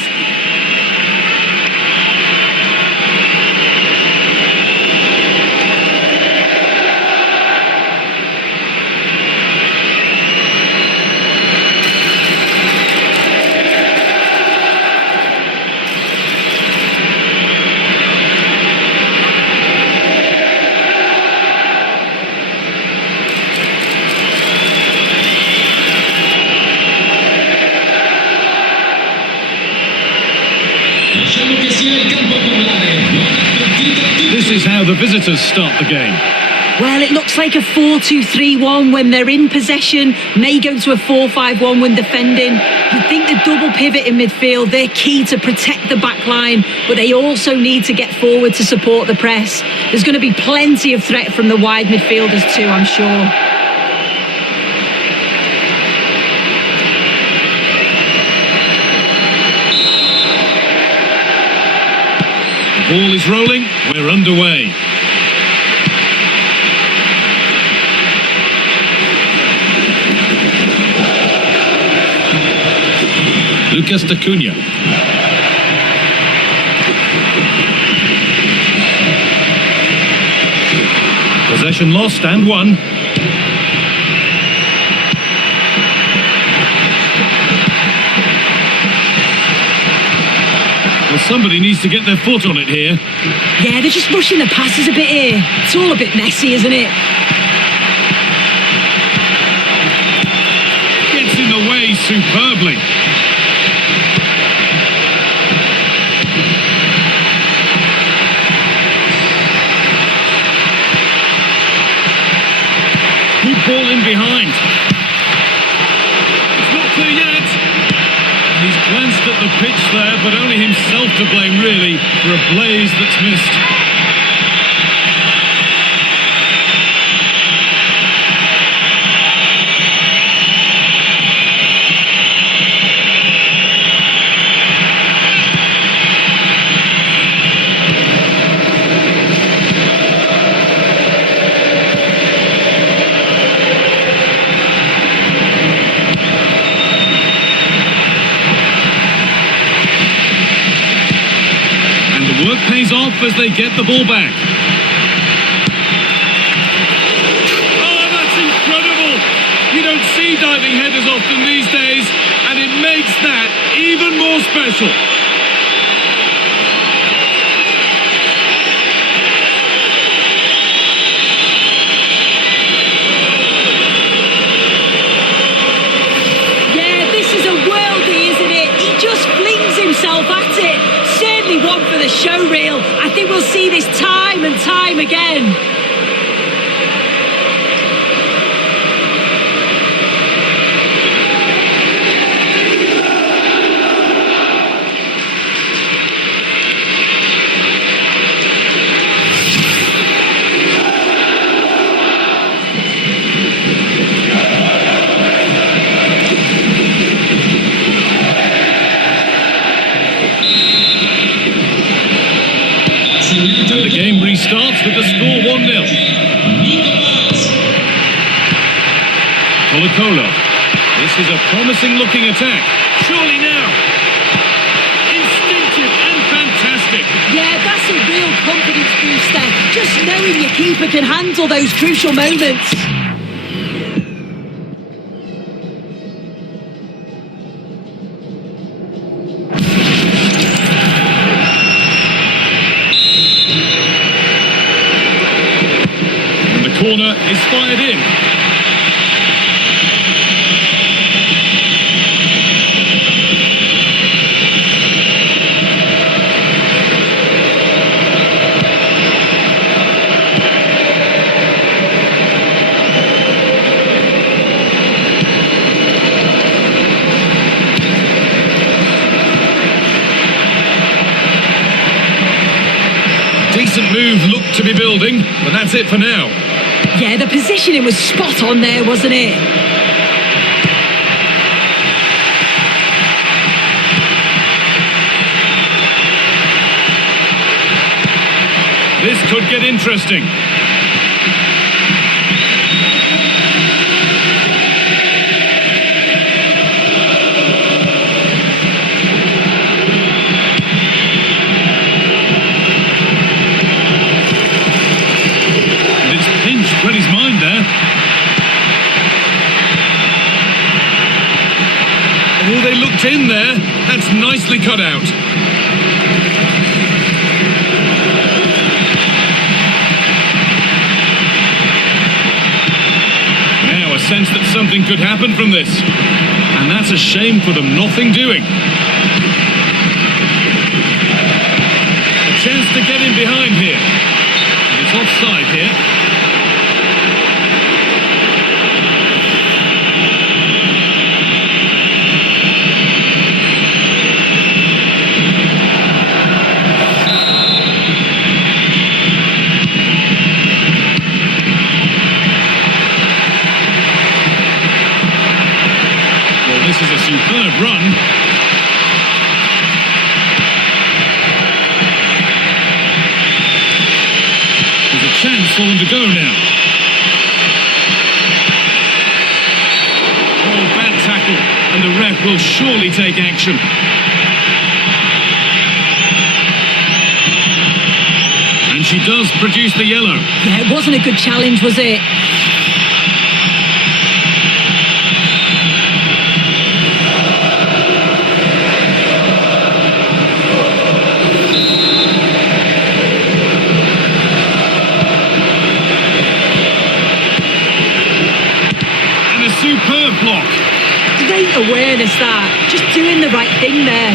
This is how the visitors start the game. Well, it looks like a 4-2-3-1 when they're in possession, may go to a 4-5-1 when defending. You'd think the double pivot in midfield, they're key to protect the back line, but they also need to get forward to support the press. There's going to be plenty of threat from the wide midfielders too, I'm sure. Ball is rolling, we're underway. Lucas D'Acunha. Possession lost and won. Well, somebody needs to get their foot on it here. Yeah, they're just rushing the passes a bit here. It's all a bit messy, isn't it? Gets in the way superbly. Good ball in behind. It's not clear yet. He's glanced at the pitch there, but only himself to blame, really, for a blaze that's missed. Work pays off as they get the ball back. Oh, that's incredible! You don't see diving headers often these days, and it makes that even more special. Yeah, this is a worldie, isn't it? He just flings himself at it. Certainly one for the show reel. I Colo. This is a promising-looking attack. Surely now. Instinctive and fantastic. Yeah, that's a real confidence booster. Just knowing your keeper can handle those crucial moments. And the corner is fired in. Decent move looked to be building, but that's it for now. Yeah, the positioning was spot on there, wasn't it? This could get interesting. Read his mind there. Oh, they looked in there. That's nicely cut out. Now a sense that something could happen from this. And that's a shame for them, nothing doing. A chance to get in behind here. And it's offside here. This is a superb run. There's a chance for them to go now. Oh, bad tackle, and the ref will surely take action. And she does produce the yellow. Yeah, it wasn't a good challenge, was it? Superb block. Great awareness that. Just doing the right thing there.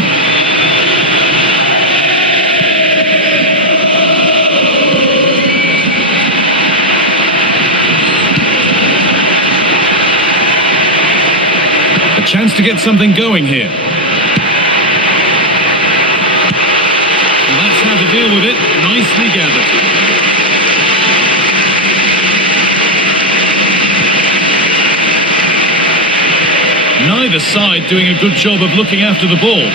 A chance to get something going here. Well, that's how to deal with it. Nicely gathered. Neither side doing a good job of looking after the ball.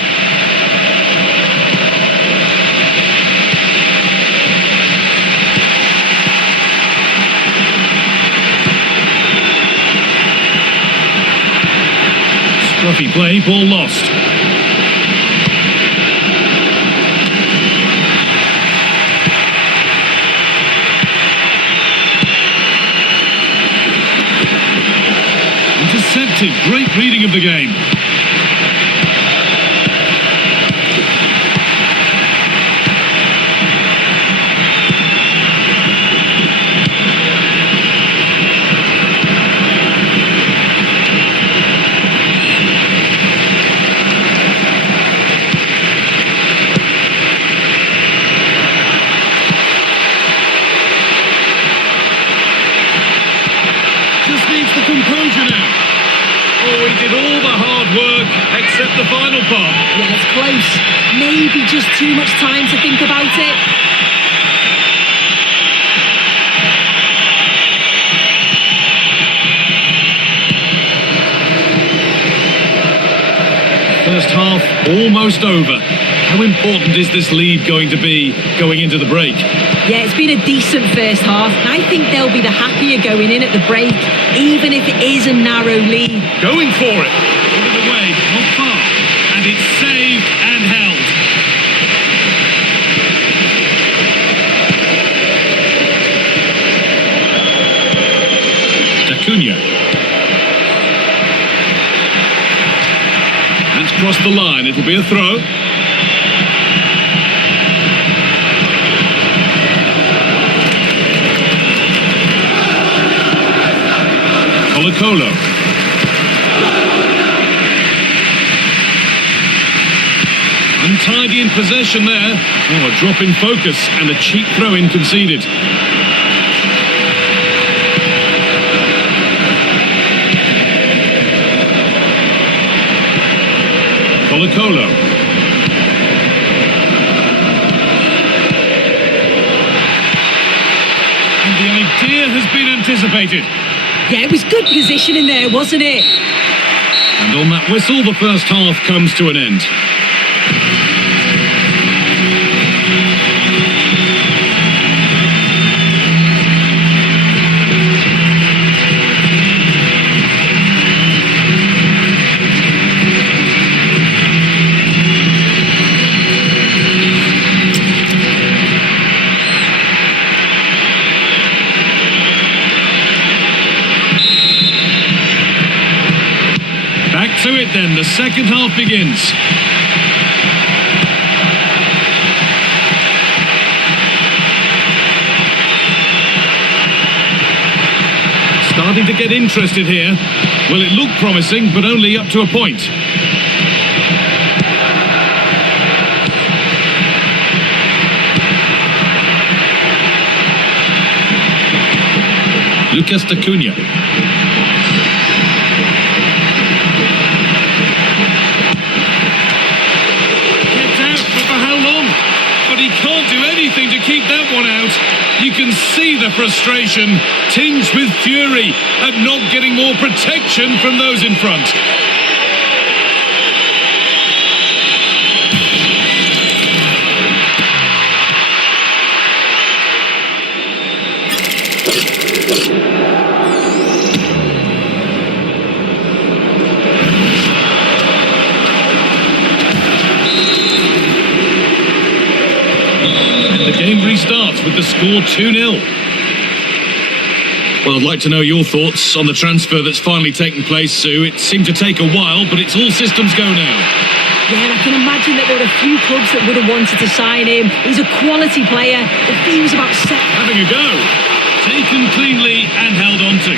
Scruffy play, ball lost. Intercepted, great reading of the game. Just needs the composure now. Oh, he did all the hard work, except the final part. Yeah, it's close. Maybe just too much time to think about it. First half almost over. How important is this lead going to be going into the break? Yeah, it's been a decent first half, and I think they'll be the happier going in at the break, even if it is a narrow lead. Going for it. Out of the way, not far. And it's saved and held. Acuna. That's crossed the line. It'll be a throw. Colo. Untidy in possession there. Oh, a drop in focus and a cheap throw-in conceded. Colo. And the idea has been anticipated. Yeah, it was good positioning there, wasn't it? And on that whistle, the first half comes to an end. To it then, the second half begins. Starting to get interested here. Well, it looked promising, but only up to a point. Lucas Acuna. To keep that one out. You can see the frustration tinged with fury at not getting more protection from those in front. Game restarts with the score 2-0. Well, I'd like to know your thoughts on the transfer that's finally taken place, Sue. It seemed to take a while, but it's all systems go now. Yeah, and I can imagine that there were a few clubs that would have wanted to sign him. He's a quality player. The fee was about having a go. Taken cleanly and held on to.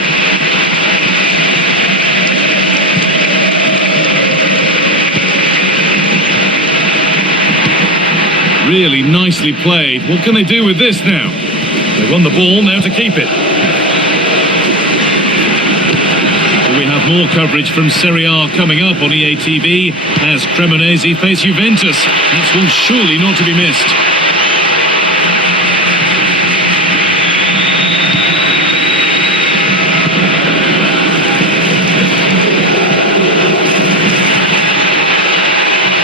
Really nicely played. What can they do with this now? They won the ball, now to keep it. We have more coverage from Serie A coming up on EA TV as Cremonese face Juventus. That's one surely not to be missed.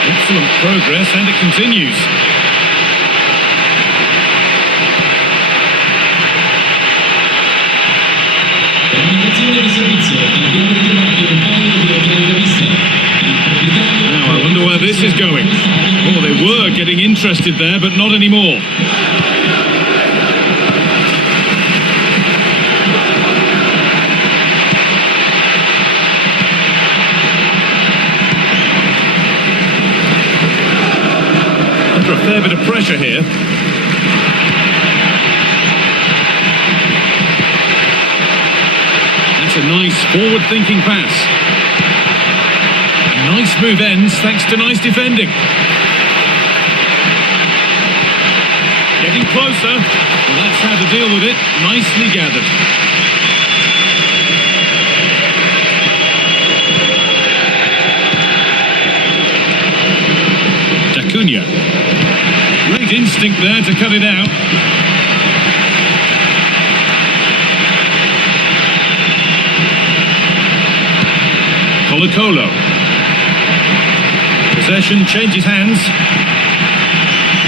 Excellent progress, and it continues. Now I wonder where this is going. Oh, they were getting interested there, but not anymore. Under a fair bit of pressure here. A nice forward-thinking pass. A nice move ends thanks to nice defending. Getting closer. Well, that's how to deal with it. Nicely gathered. Acuna. Great instinct there to cut it out. Colo. Possession changes hands.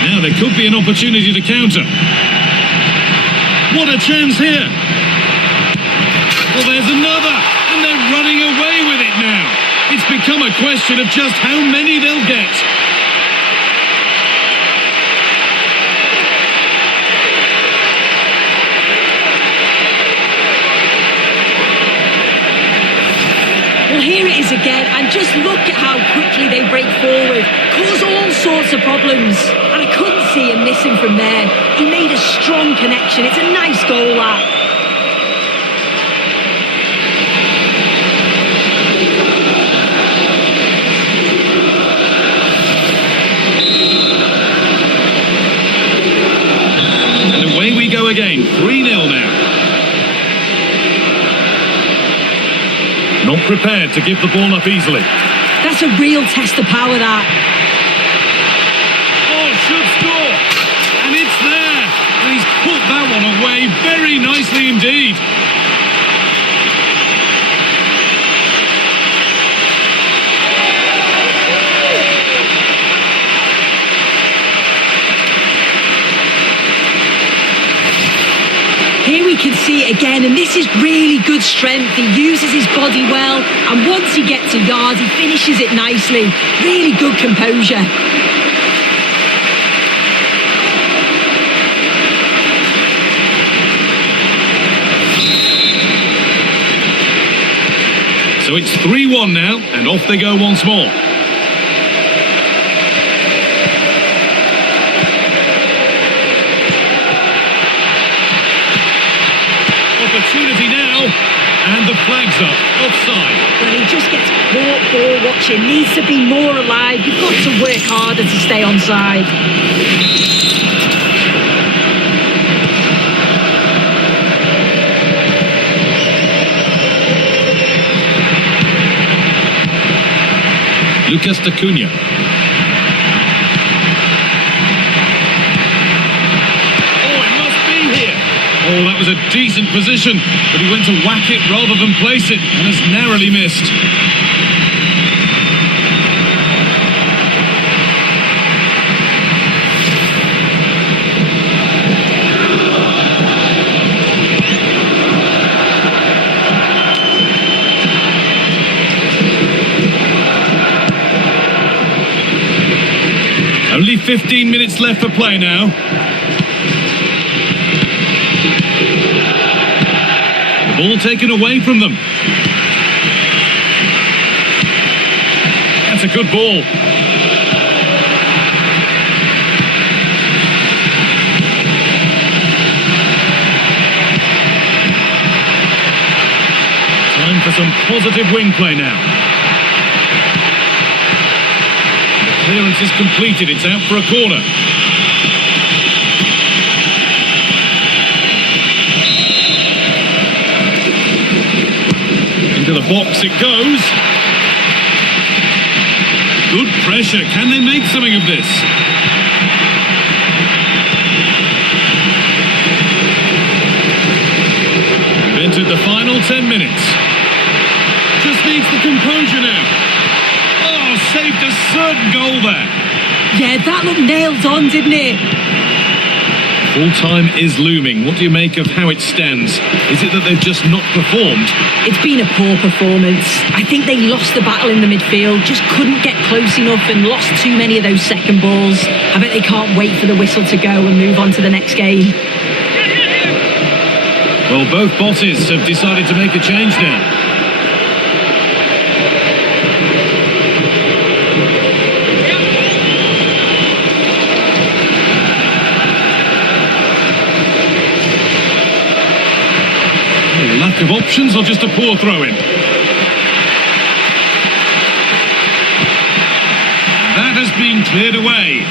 Now there could be an opportunity to counter. What a chance here! Well, there's another, and they're running away with it now. It's become a question of just how many they'll get. Well, here it is again, and just look at how quickly they break forward, cause all sorts of problems. And I couldn't see him missing from there. He made a strong connection. It's a nice goal, that. And away we go again, 3-0 now. Not prepared to give the ball up easily. That's a real test of power, that. Oh, should score! And it's there! And he's put that one away very nicely indeed. Here we can see it again, and this is really good strength. He uses his body well, and once he gets a yard, he finishes it nicely. Really good composure. So it's 3-1 now, and off they go once more. Opportunity now, and the flag's up, offside. Well, he just gets caught ball watching, needs to be more alive. You've got to work harder to stay onside. Lucas Acuna. Oh, that was a decent position, but he went to whack it rather than place it, and has narrowly missed. Only 15 minutes left for play now. Ball taken away from them. That's a good ball. Time for some positive wing play now. The clearance is completed. It's out for a corner. To the box it goes. Good pressure. Can they make something of this? We've entered the final 10 minutes. Just needs the composure now. Oh, saved a certain goal there. Yeah, that looked nailed on, didn't it? Full time is looming. What do you make of how it stands? Is it that they've just not performed? It's been a poor performance. I think they lost the battle in the midfield, just couldn't get close enough and lost too many of those second balls. I bet they can't wait for the whistle to go and move on to the next game. Well, both bosses have decided to make a change now. Lack of options or just a poor throw-in? That has been cleared away.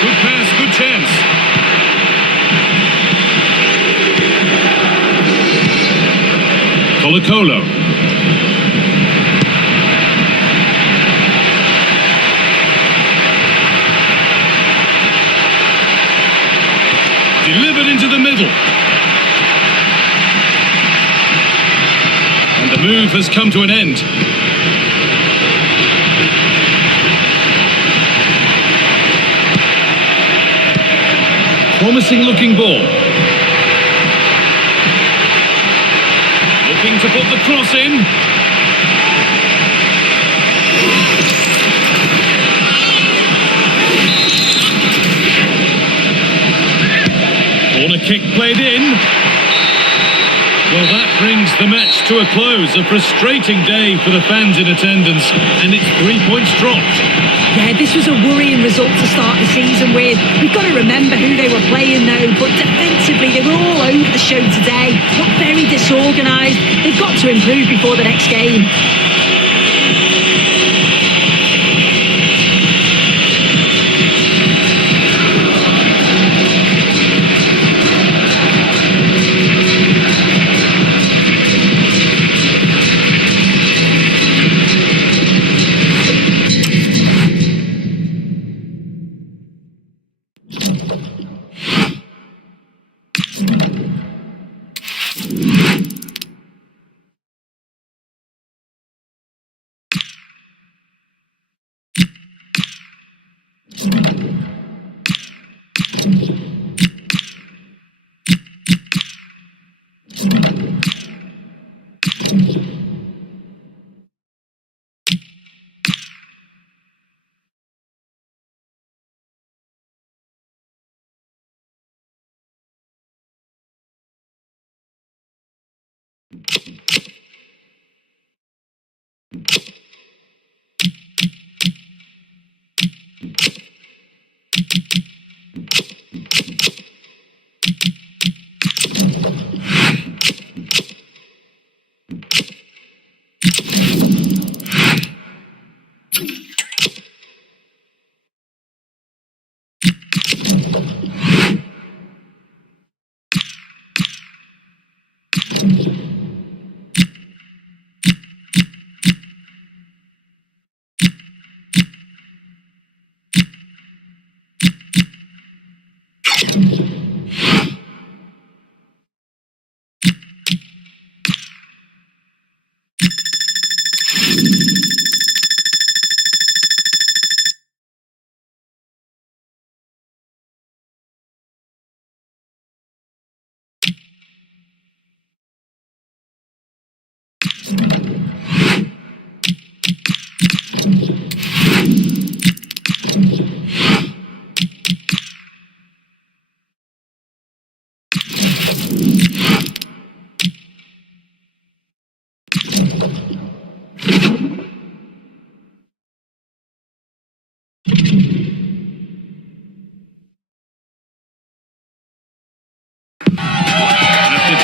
Good pass, good chance. Colo-Colo. Delivered into the middle. middle. And the move has come to an end. Promising looking ball. Looking to put the cross in. Corner kick played in. Well, that brings the match to a close. A frustrating day for the fans in attendance, and it's 3 points dropped. Yeah, this was a worrying result to start the season with. We've got to remember who they were playing though, but defensively they were all over the show today. Look very disorganised. They've got to improve before the next game.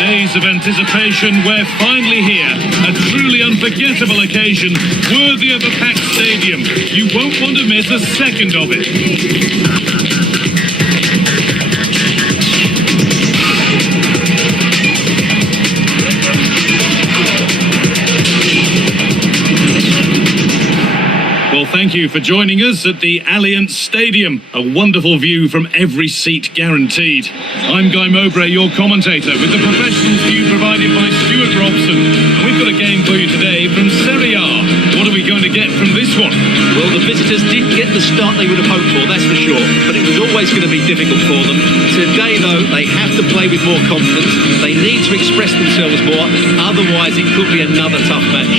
Days of anticipation, we're finally here. A truly unforgettable occasion, worthy of a packed stadium. You won't want to miss a second of it. Well, thank you for joining us at the Allianz Stadium. A wonderful view from every seat guaranteed. I'm Guy Mowbray, your commentator, with the professional view provided by Stuart Robson. And we've got a game for you today from Serie A. What are we going to get from this one? Well, the visitors didn't get the start they would have hoped for, that's for sure. But it was always going to be difficult for them. Today, though, they have to play with more confidence. They need to express themselves more. Otherwise, it could be another tough match.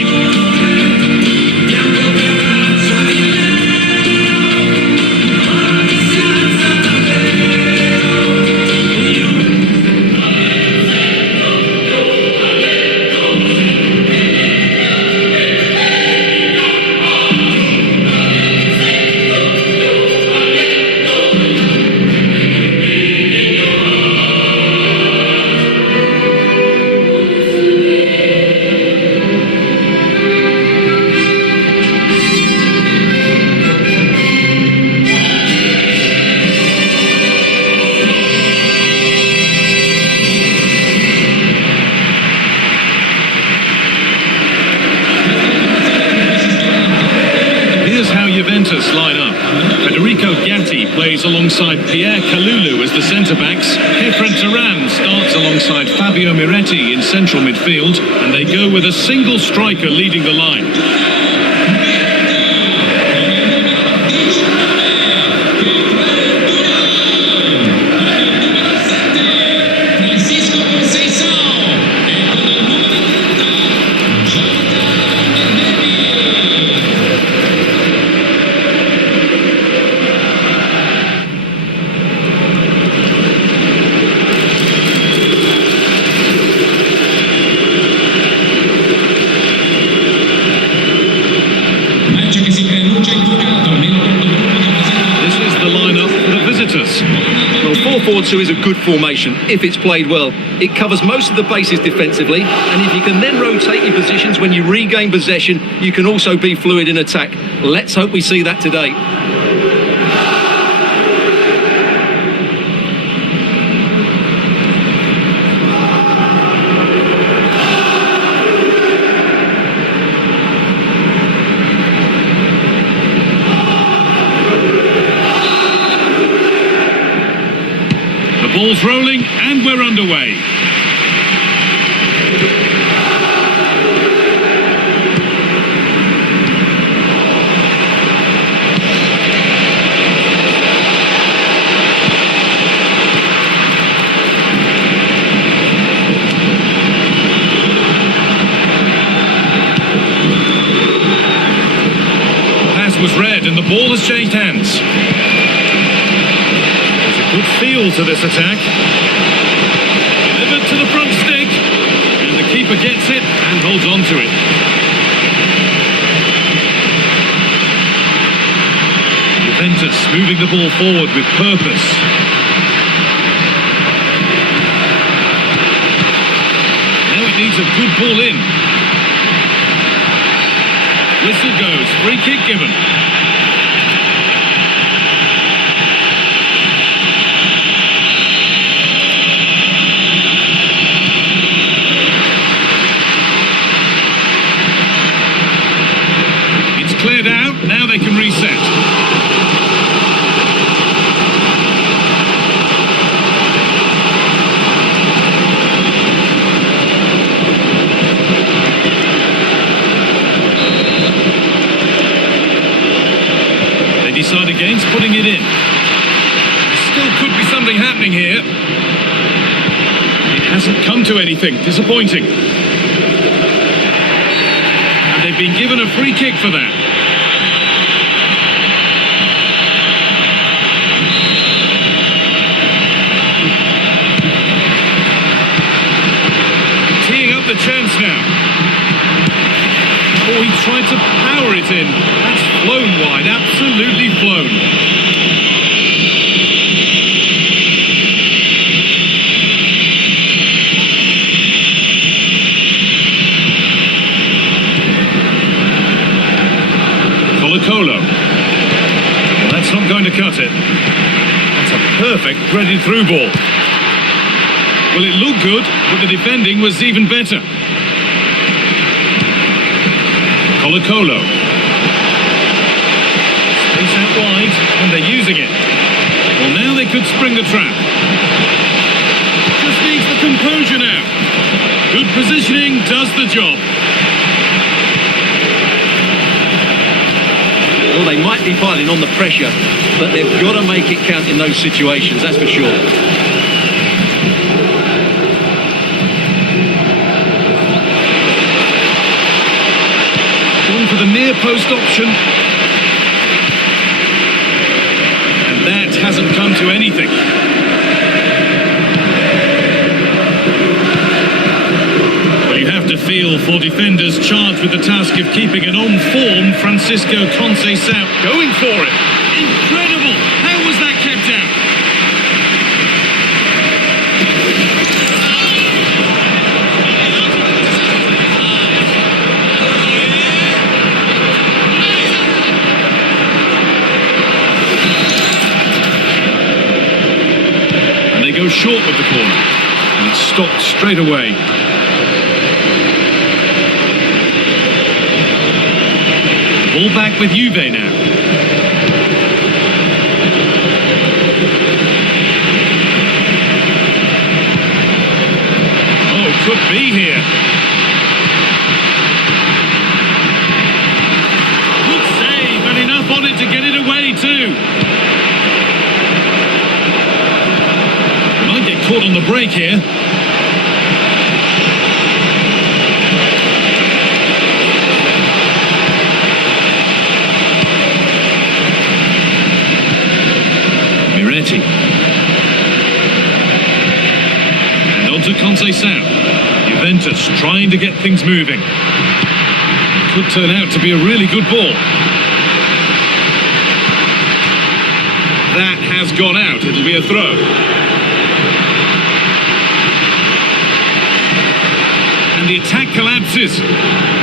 Line up. Federico Gatti plays alongside Pierre Kalulu as the centre-backs. Kefren Turan starts alongside Fabio Miretti in central midfield, and they go with a single striker leading the line. Well, 4-4-2 is a good formation if it's played well. It covers most of the bases defensively, and if you can then rotate your positions when you regain possession, you can also be fluid in attack. Let's hope we see that today. Ball's rolling and we're underway. Pass was read and the ball has changed hands. Good feel to this attack. Delivered to the front stick. And the keeper gets it and holds on to it. Juventus moving the ball forward with purpose. Now it needs a good ball in. Whistle goes. Free kick given. Cleared out, now they can reset. They decide against putting it in. Still could be something happening here. It hasn't come to anything, disappointing. And they've been given a free kick for that. The chance now. Oh, he tried to power it in. That's flown wide, absolutely flown. Colo-Colo. Well, that's not going to cut it. That's a perfect threaded through ball. Well, it looked good, but the defending was even better. Colo-Colo. Space out wide, and they're using it. Well, now they could spring the trap. Just needs the composure now. Good positioning does the job. Well, they might be piling on the pressure, but they've got to make it count in those situations, that's for sure. For the near post option, and that hasn't come to anything. Well, you have to feel for defenders charged with the task of keeping an on-form Francisco Conceição. Going for it. Incredible. How was that kept out? Go short with the corner, and it's stopped straight away. Ball back with Juve now. could be here. Good save, and enough on it to get it away too. Might get caught on the break here. And on to Conceição. Juventus trying to get things moving. Could turn out to be a really good ball. That has gone out. It'll be a throw. And the attack collapses.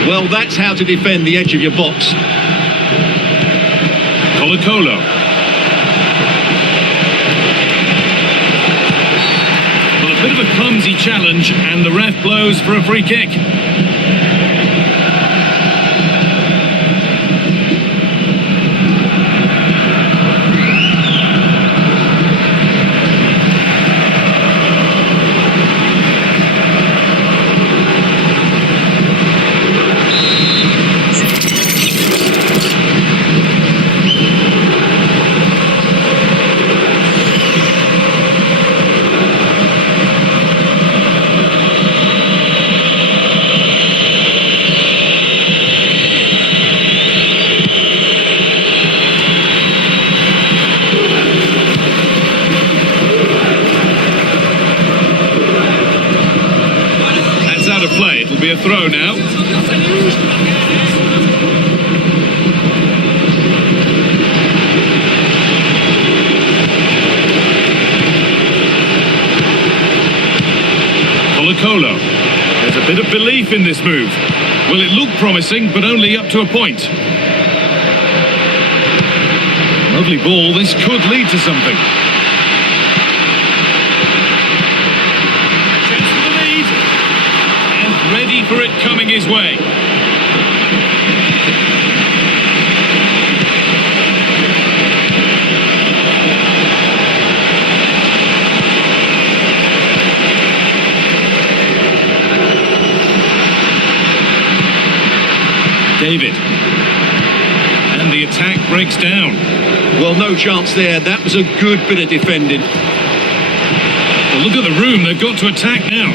Well, that's how to defend the edge of your box. Colo-Colo. Bit of a clumsy challenge, and the ref blows for a free kick. Be a throw now. Colo-Colo. There's a bit of belief in this move. Well, it looked promising, but only up to a point. Lovely ball. This could lead to something. Ready for it coming his way. David. And the attack breaks down. Well, no chance there. That was a good bit of defending. Well, look at the room. They've got to attack now.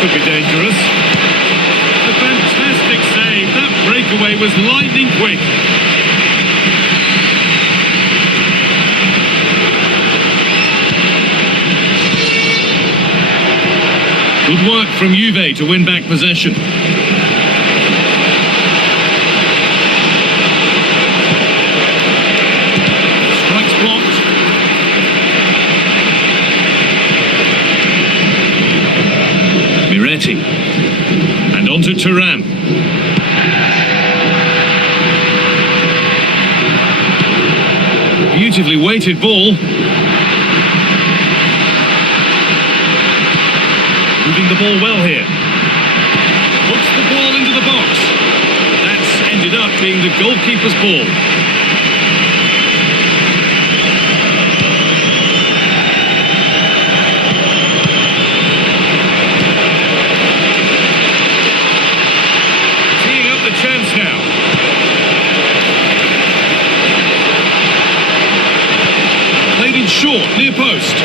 Could be dangerous. A fantastic save. That breakaway was lightning quick. Good work from Juve to win back possession. Strikes blocked. And on to Turan. Beautifully weighted ball. Moving the ball well here. Puts the ball into the box. That's ended up being the goalkeeper's ball. Chance now. Played in short, near post.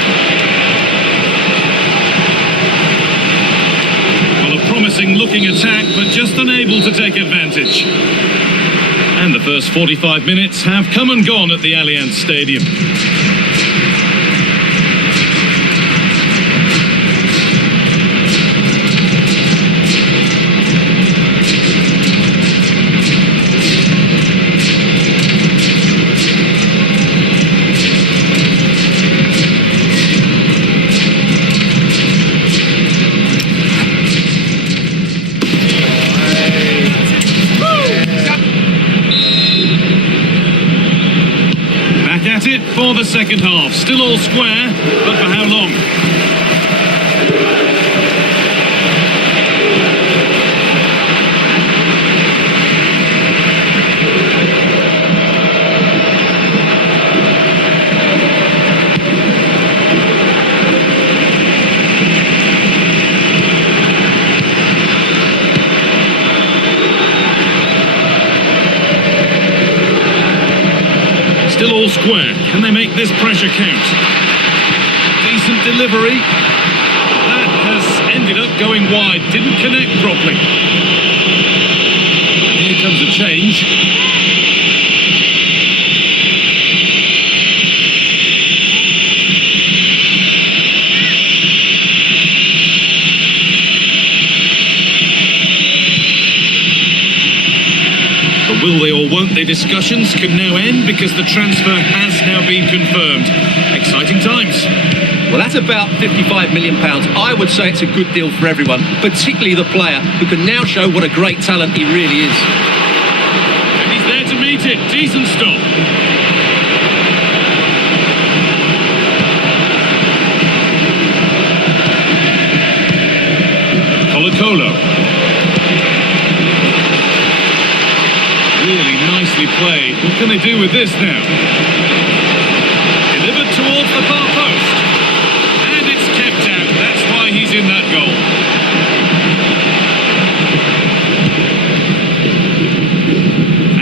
Well, a promising looking attack, but just unable to take advantage. And the first 45 minutes have come and gone at the Allianz Stadium. For the second half, still all square, but for how long? square. Can they make this pressure count? Decent delivery. That has ended up going wide. Didn't connect properly. Here comes a change. Will they or won't they discussions can now end because the transfer has now been confirmed. Exciting times. Well, that's about £55 million. I would say it's a good deal for everyone, particularly the player, who can now show what a great talent he really is. And he's there to meet it. Decent stop. Colo-Colo. Really nicely played. What can they do with this now? Delivered towards the far post. And it's kept out. That's why he's in that goal.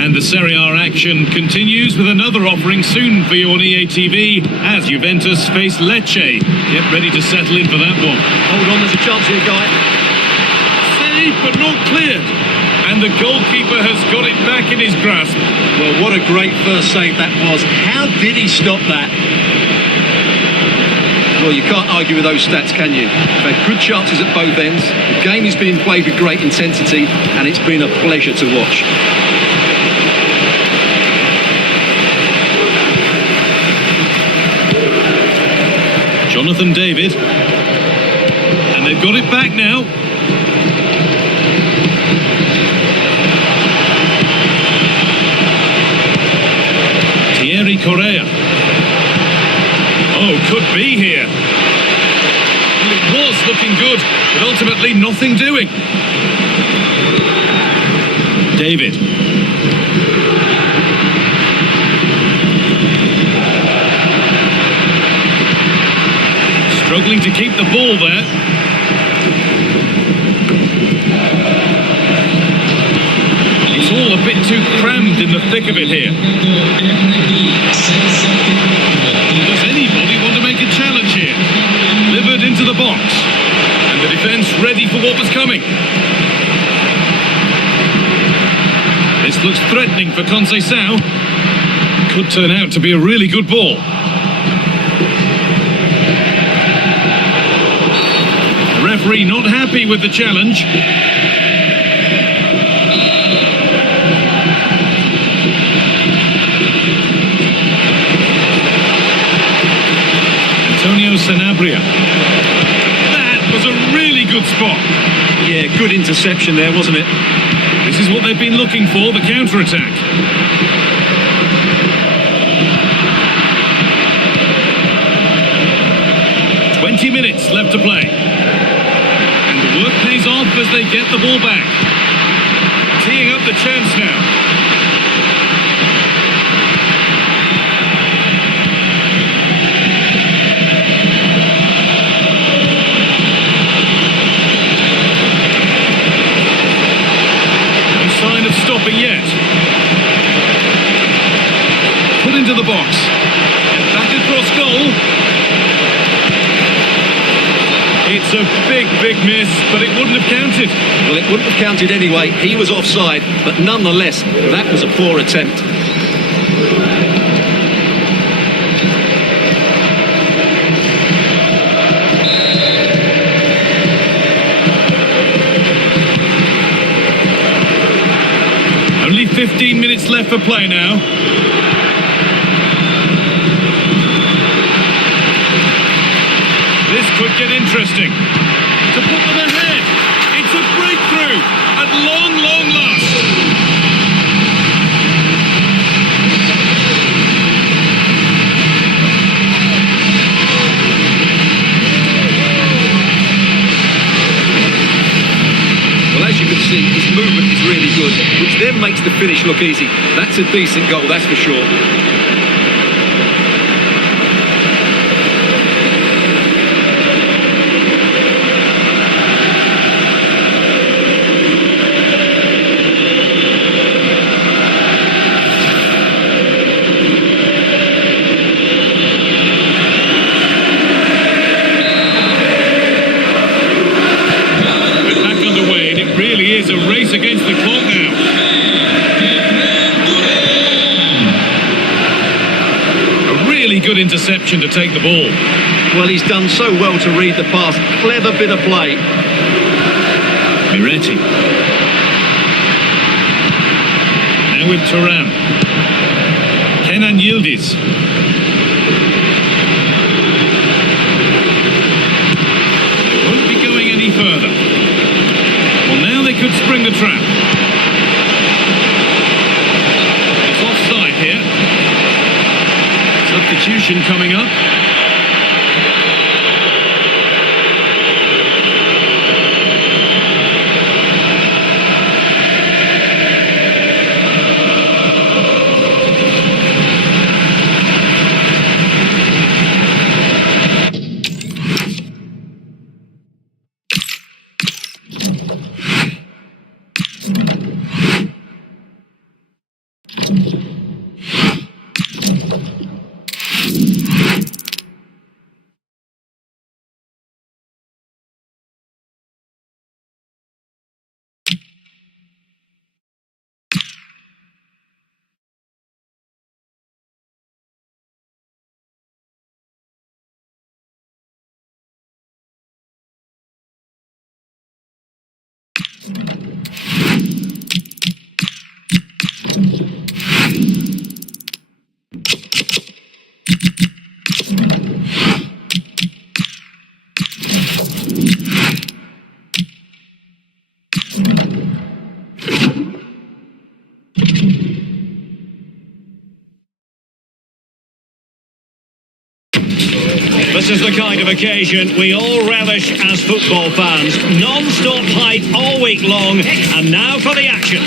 And the Serie A action continues with another offering soon for you on EA TV as Juventus face Lecce. Get ready to settle in for that one. Hold on, there's a chance here, Guy. Saved but not cleared. And the goalkeeper has got it back in his grasp. Well, what a great first save that was. How did he stop that? Well, you can't argue with those stats, can you? They've had good chances at both ends. The game is being played with great intensity, and it's been a pleasure to watch. Jonathan David. And they've got it back now. Correa. Oh, could be here. Well, it was looking good, but ultimately nothing doing. David. Struggling to keep the ball there. It's all a bit too crammed in the thick of it here. Does anybody want to make a challenge here? Delivered into the box. And the defence ready for what was coming. This looks threatening for Conceição. Could turn out to be a really good ball. The referee not happy with the challenge. Sanabria. That was a really good spot. Yeah, good interception there, wasn't it? This is what they've been looking for, the counter-attack. "20 minutes left to play. And the work pays off as they get the ball back. Teeing up the chance now. Stopping yet. Put into the box. Back across goal. It's a big miss, but it wouldn't have counted. Well, it wouldn't have counted anyway. He was offside, but nonetheless, that was a poor attempt. Only 15 minutes left for play now. This could get interesting. To put them ahead. It's a breakthrough at long last. Well, as you can see, his movement is really good, which then makes the finish look easy. That's a decent goal, that's for sure. really is a race against the clock now. A really good interception to take the ball. Well, he's done so well to read the pass. Clever bit of play. Miretti. Now with Thuram. Kenan Yildiz. Won't be going any further. Well, now they could spring the trap. It's offside here. Substitution coming up. This is the kind of occasion we all relish as football fans. Non-stop hype all week long, and now for the action.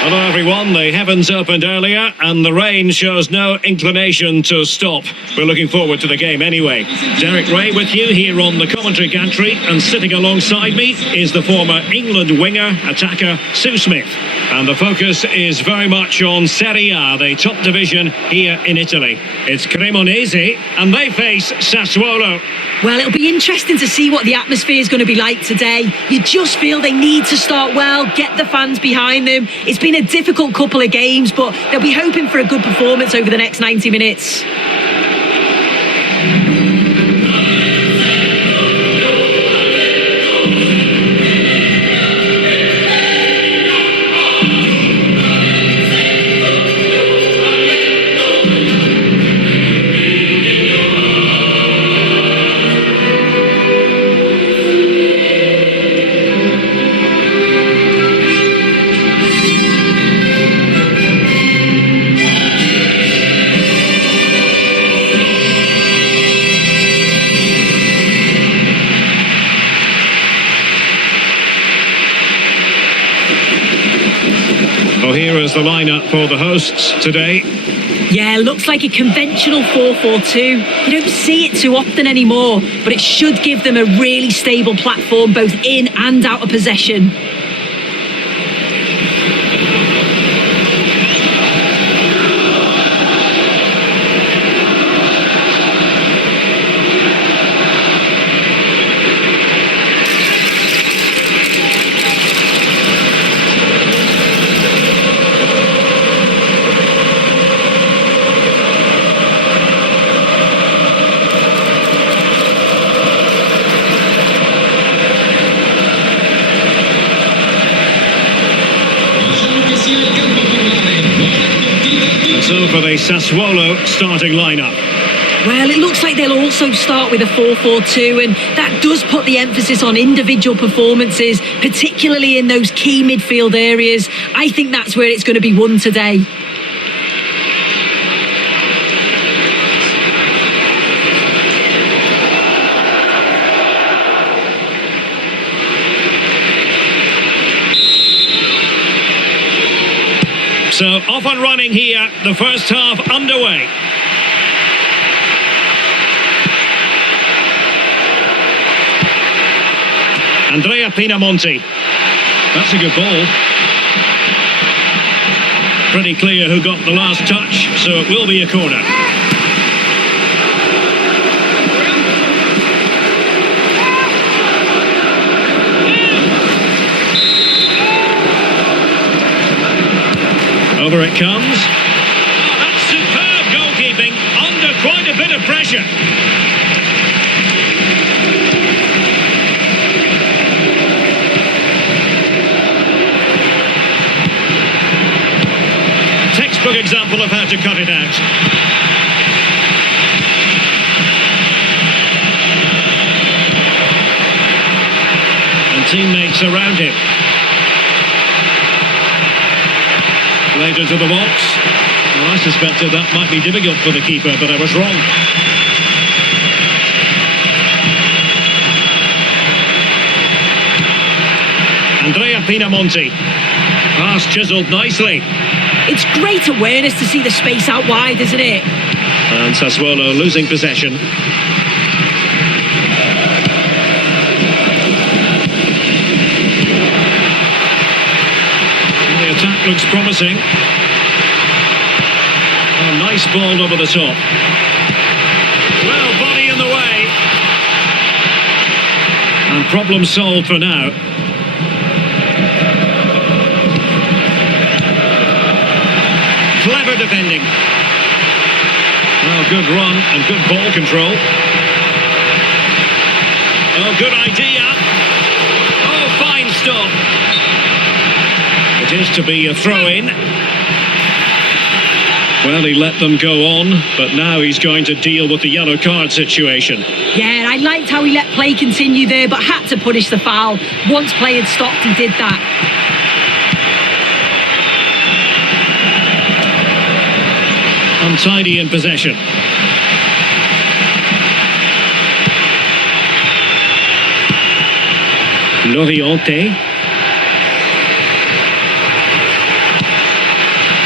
Hello everyone, the heavens opened earlier and the rain shows no inclination to stop. We're looking forward to the game anyway. Derek Ray with you here on the commentary gantry, and sitting alongside me is the former England winger, attacker Sue Smith. And the focus is very much on Serie A, the top division here in Italy. It's Cremonese and they face Sassuolo. Well, it'll be interesting to see what the atmosphere is going to be like today. You just feel they need to start well, get the fans behind them. It's been a difficult couple of games, but they'll be hoping for a good performance over the next 90 minutes. Well, here is the lineup for the hosts today. Yeah, looks like a conventional 4-4-2. You don't see it too often anymore, but it should give them a really stable platform both in and out of possession. So for the Sassuolo starting lineup. Well, it looks like they'll also start with a 4-4-2, and that does put the emphasis on individual performances, particularly in those key midfield areas. I think that's where it's going to be won today. So off and running here, the first half underway. Andrea Pinamonti. That's a good ball. Pretty clear who got the last touch, so it will be a corner. Over it comes. Oh, that's superb goalkeeping under quite a bit of pressure. Textbook example of how to cut it out. And teammates around him. Later to the box. Well, I suspected that might be difficult for the keeper, but I was wrong. Andrea Pinamonti. Pass chiselled nicely. It's great awareness to see the space out wide, isn't it? And Sassuolo losing possession. The attack looks promising. Oh, nice ball over the top. Well, body in the way. And problem solved for now. Clever defending. Well, good run and good ball control. Oh, good idea. Oh, fine stop. It is to be a throw-in. Well, he let them go on, but now he's going to deal with the yellow card situation. Yeah, I liked how he let play continue there, but had to punish the foul. Once play had stopped, he did that. Untidy in possession. Loriente.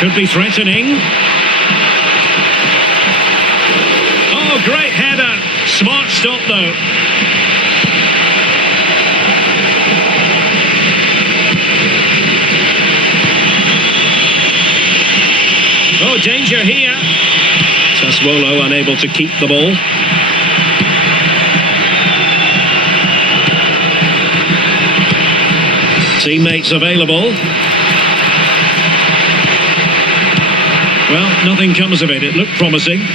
Could be threatening. Oh, great header. Smart stop, though. Oh, danger here. Sassuolo unable to keep the ball. Teammates available. Well, nothing comes of it. It looked promising.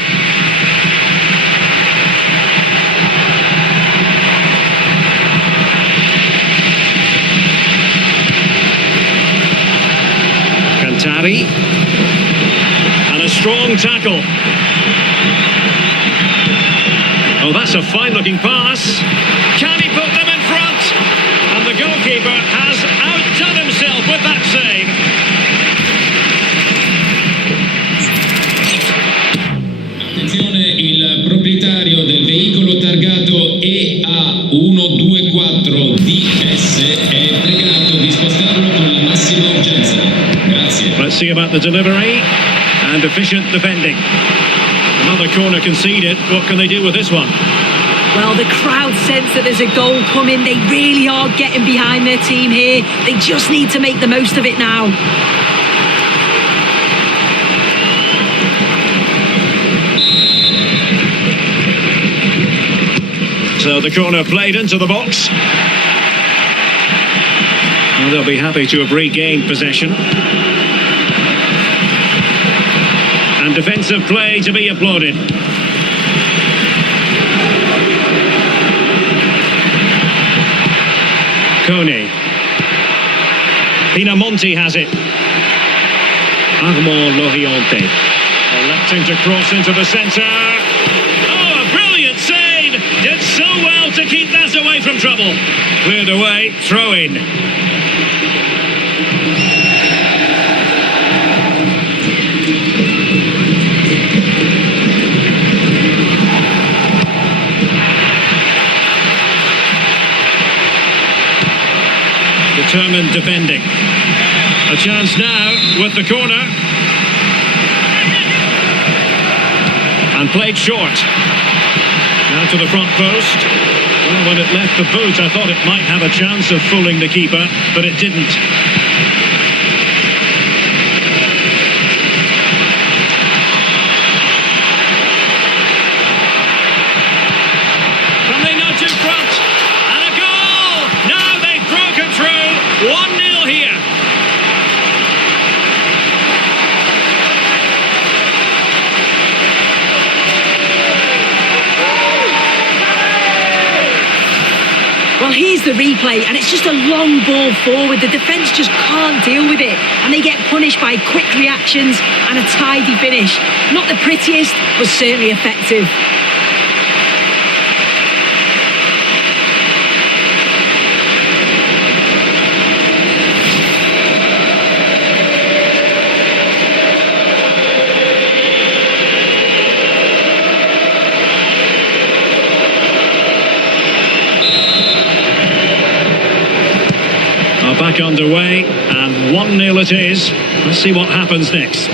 Cantari. And a strong tackle. Oh, that's a fine-looking pass. Can he put them in front? And the goalkeeper has outdone himself with that save. Attenzione, il proprietario del veicolo targato EA124DS è pregato di spostarlo con la massima urgenza. Grazie. Let's see about the delivery and efficient defending. Another corner conceded. What can they do with this one? Well, the crowd sense that there's a goal coming. They really are getting behind their team here. They just need to make the most of it now. So the corner played into the box. Well, they'll be happy to have regained possession. And defensive play to be applauded. Kone. Pinamonti has it. Armand Loriente. Electing to cross into the centre. Oh, a brilliant save! Did so well to keep that away from trouble. Cleared away, throw in. Determined defending. A chance now with the corner. And played short. Now to the front post. Well, when it left the boot, I thought it might have a chance of fooling the keeper, but it didn't. From the nudge in front, and a goal! Now they've broken through. 1-0 here. Well, here's the replay, and it's just a long ball forward. The defence just can't deal with it, and they get punished by quick reactions and a tidy finish. Not the prettiest, but certainly effective. Back underway, and 1-0 it is. Let's see what happens next.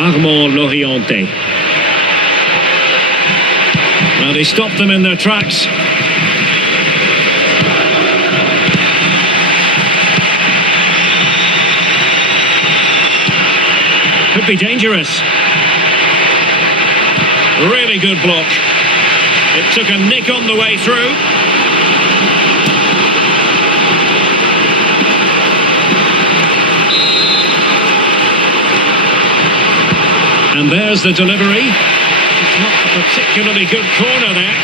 Armand Loriente. Well, they stopped them in their tracks. Could be dangerous. Really good block. It took a nick on the way through. And there's the delivery. It's not a particularly good corner there.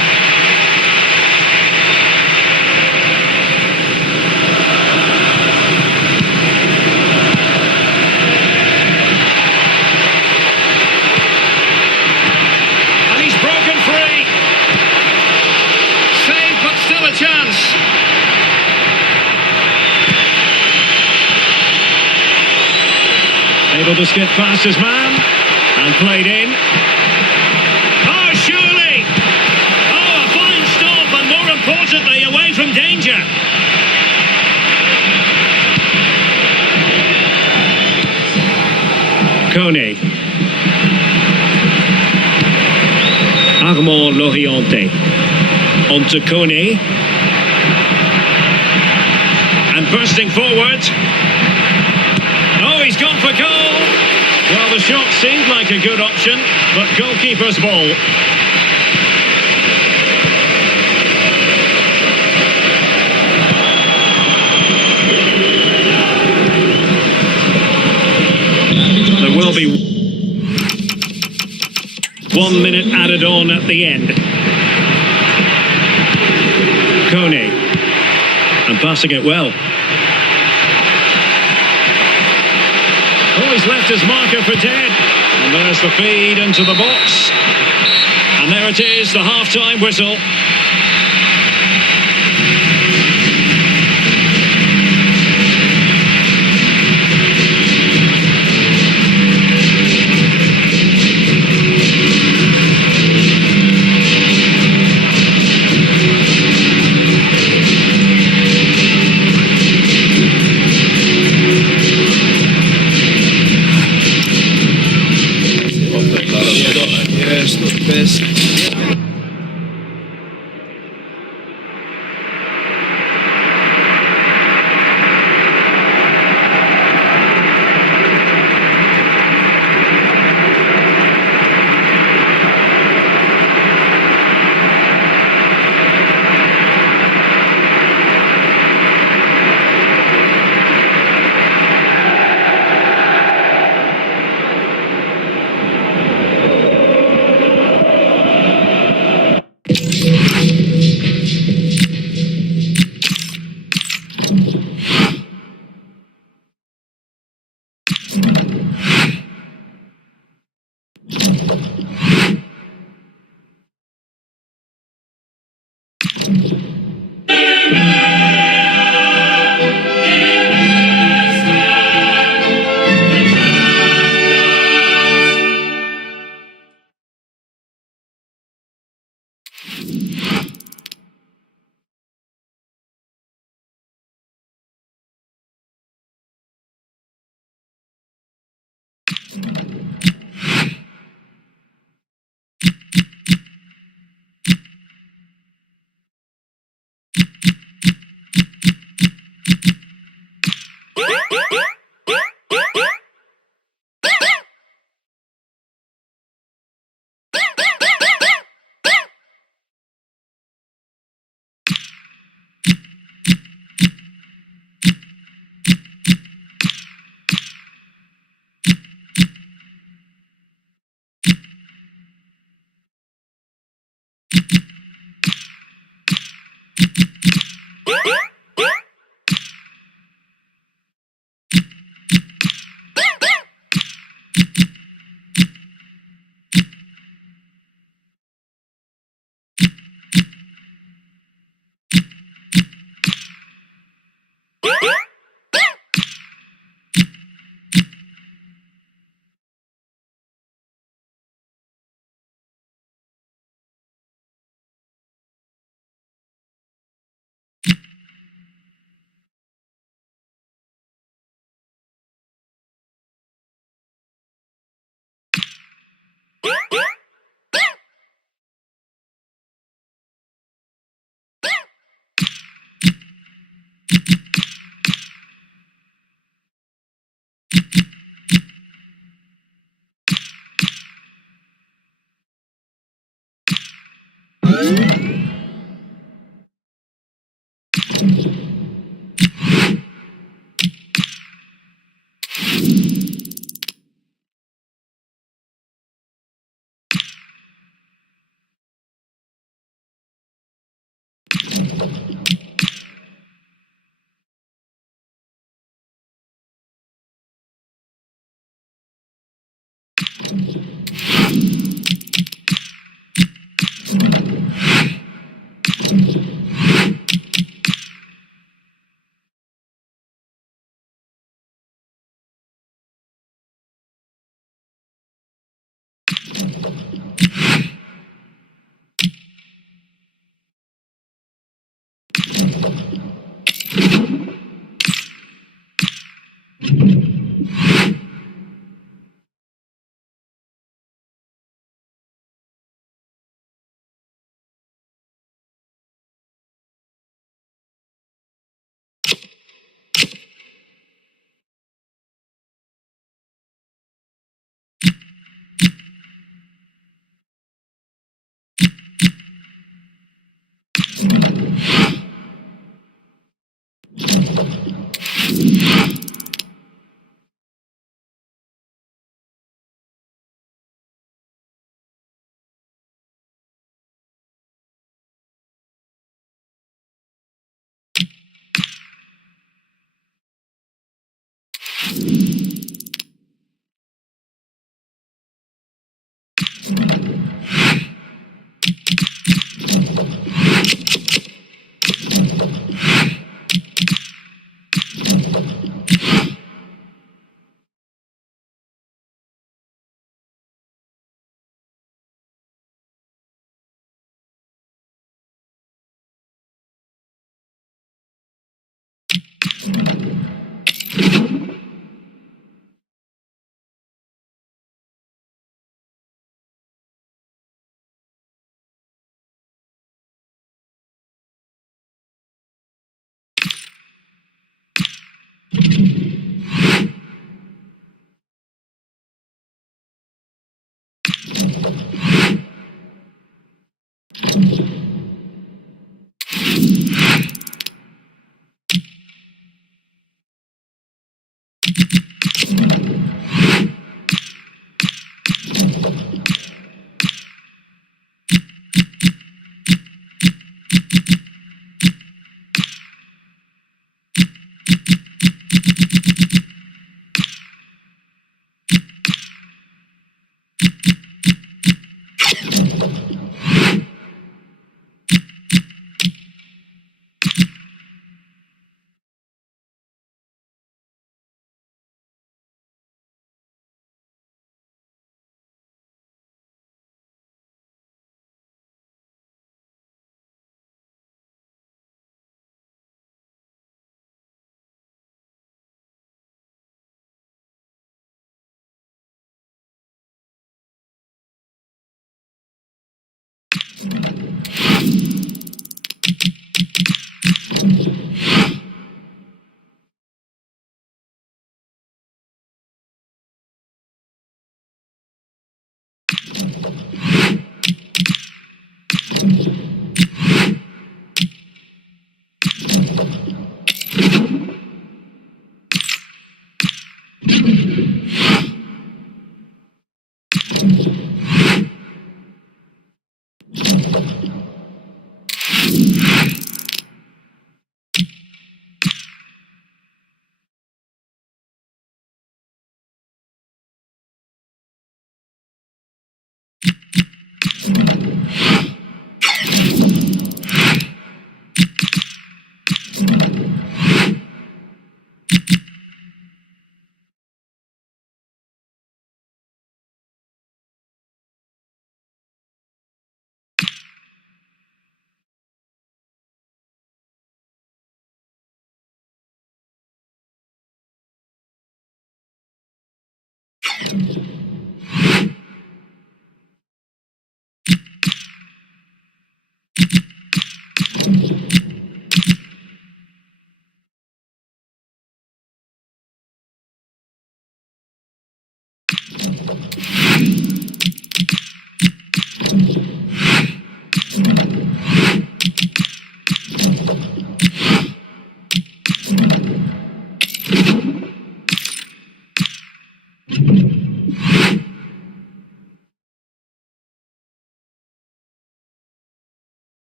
And he's broken free. Save, but still a chance. Able to skip past his man. And played in. Oh, surely! Oh, a fine stop, and more importantly, away from danger. Kone. Armand Loriente. On to Kone. And bursting forward. Oh, he's gone for goal. Well, the shot seemed like a good option, but goalkeeper's ball. There will be 1 minute added on at the end. Kone. And passing it well. Oh, he's left his marker for dead. And there's the feed into the box. And there it is, the half-time whistle.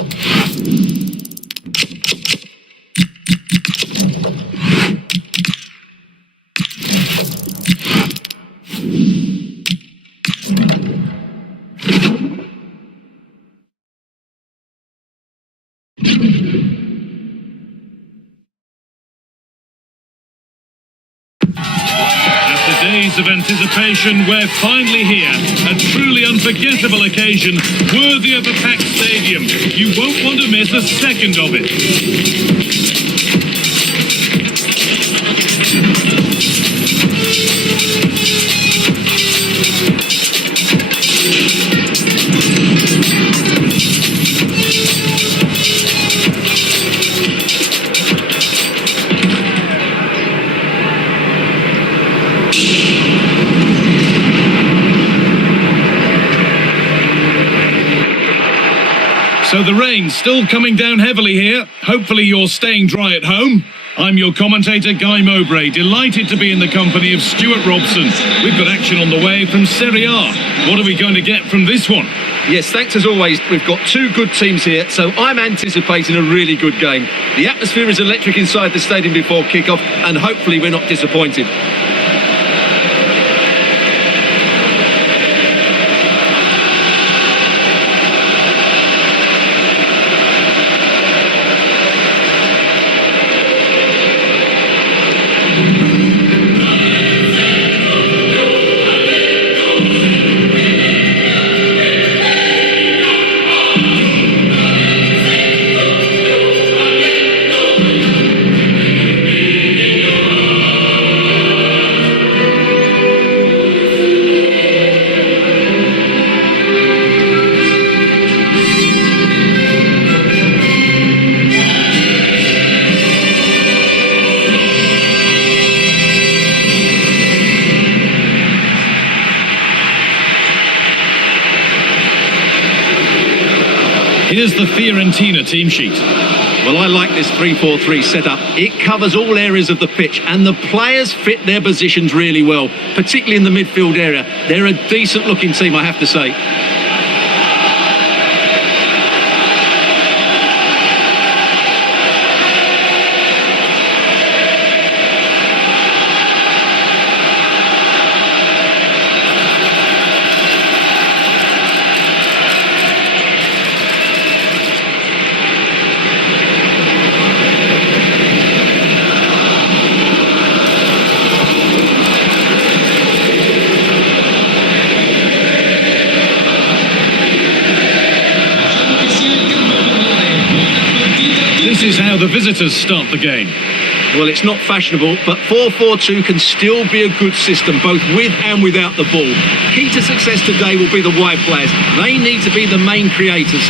After days of anticipation, we're finally here. A truly unforgettable occasion, worthy of a packed stadium. You won't want to miss a second of it. So the rain's still coming down heavily here. Hopefully you're staying dry at home. I'm your commentator, Guy Mowbray, delighted to be in the company of Stuart Robson. We've got action on the way from Serie A. What are we going to get from this one? Yes, thanks as always. We've got two good teams here, so I'm anticipating a really good game. The atmosphere is electric inside the stadium before kick-off, and hopefully we're not disappointed. Here's the Fiorentina team sheet. Well, I like this 3-4-3 setup. It covers all areas of the pitch, and the players fit their positions really well, particularly in the midfield area. They're a decent-looking team, I have to say. This is how the visitors start the game. Well, it's not fashionable, but 4-4-2 can still be a good system, both with and without the ball. Key to success today will be the wide players. They need to be the main creators.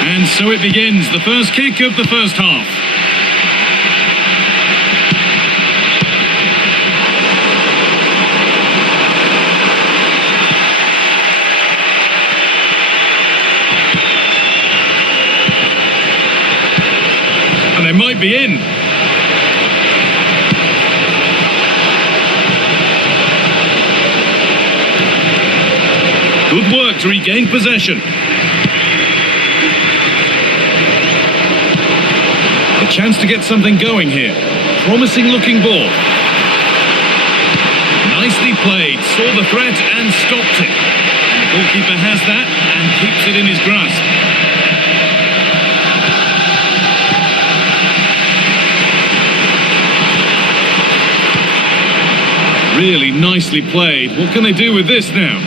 And so it begins, the first kick of the first half. And they might be in. Good work to regain possession. A chance to get something going here. Promising looking ball. Nicely played, saw the threat and stopped it. And the goalkeeper has that and keeps it in his grasp. Really nicely played. What can they do with this now?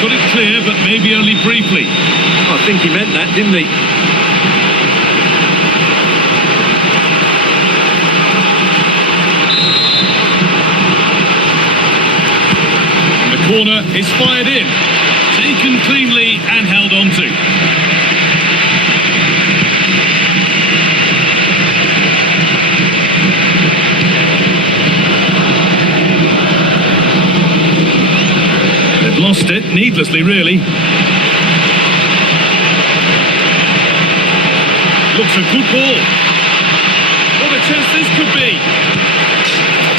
Got it clear, but maybe only briefly. I think he meant that, didn't he? And the corner is fired in. Taken cleanly and held on to. needlessly, really. Looks a good ball. What a chance this could be.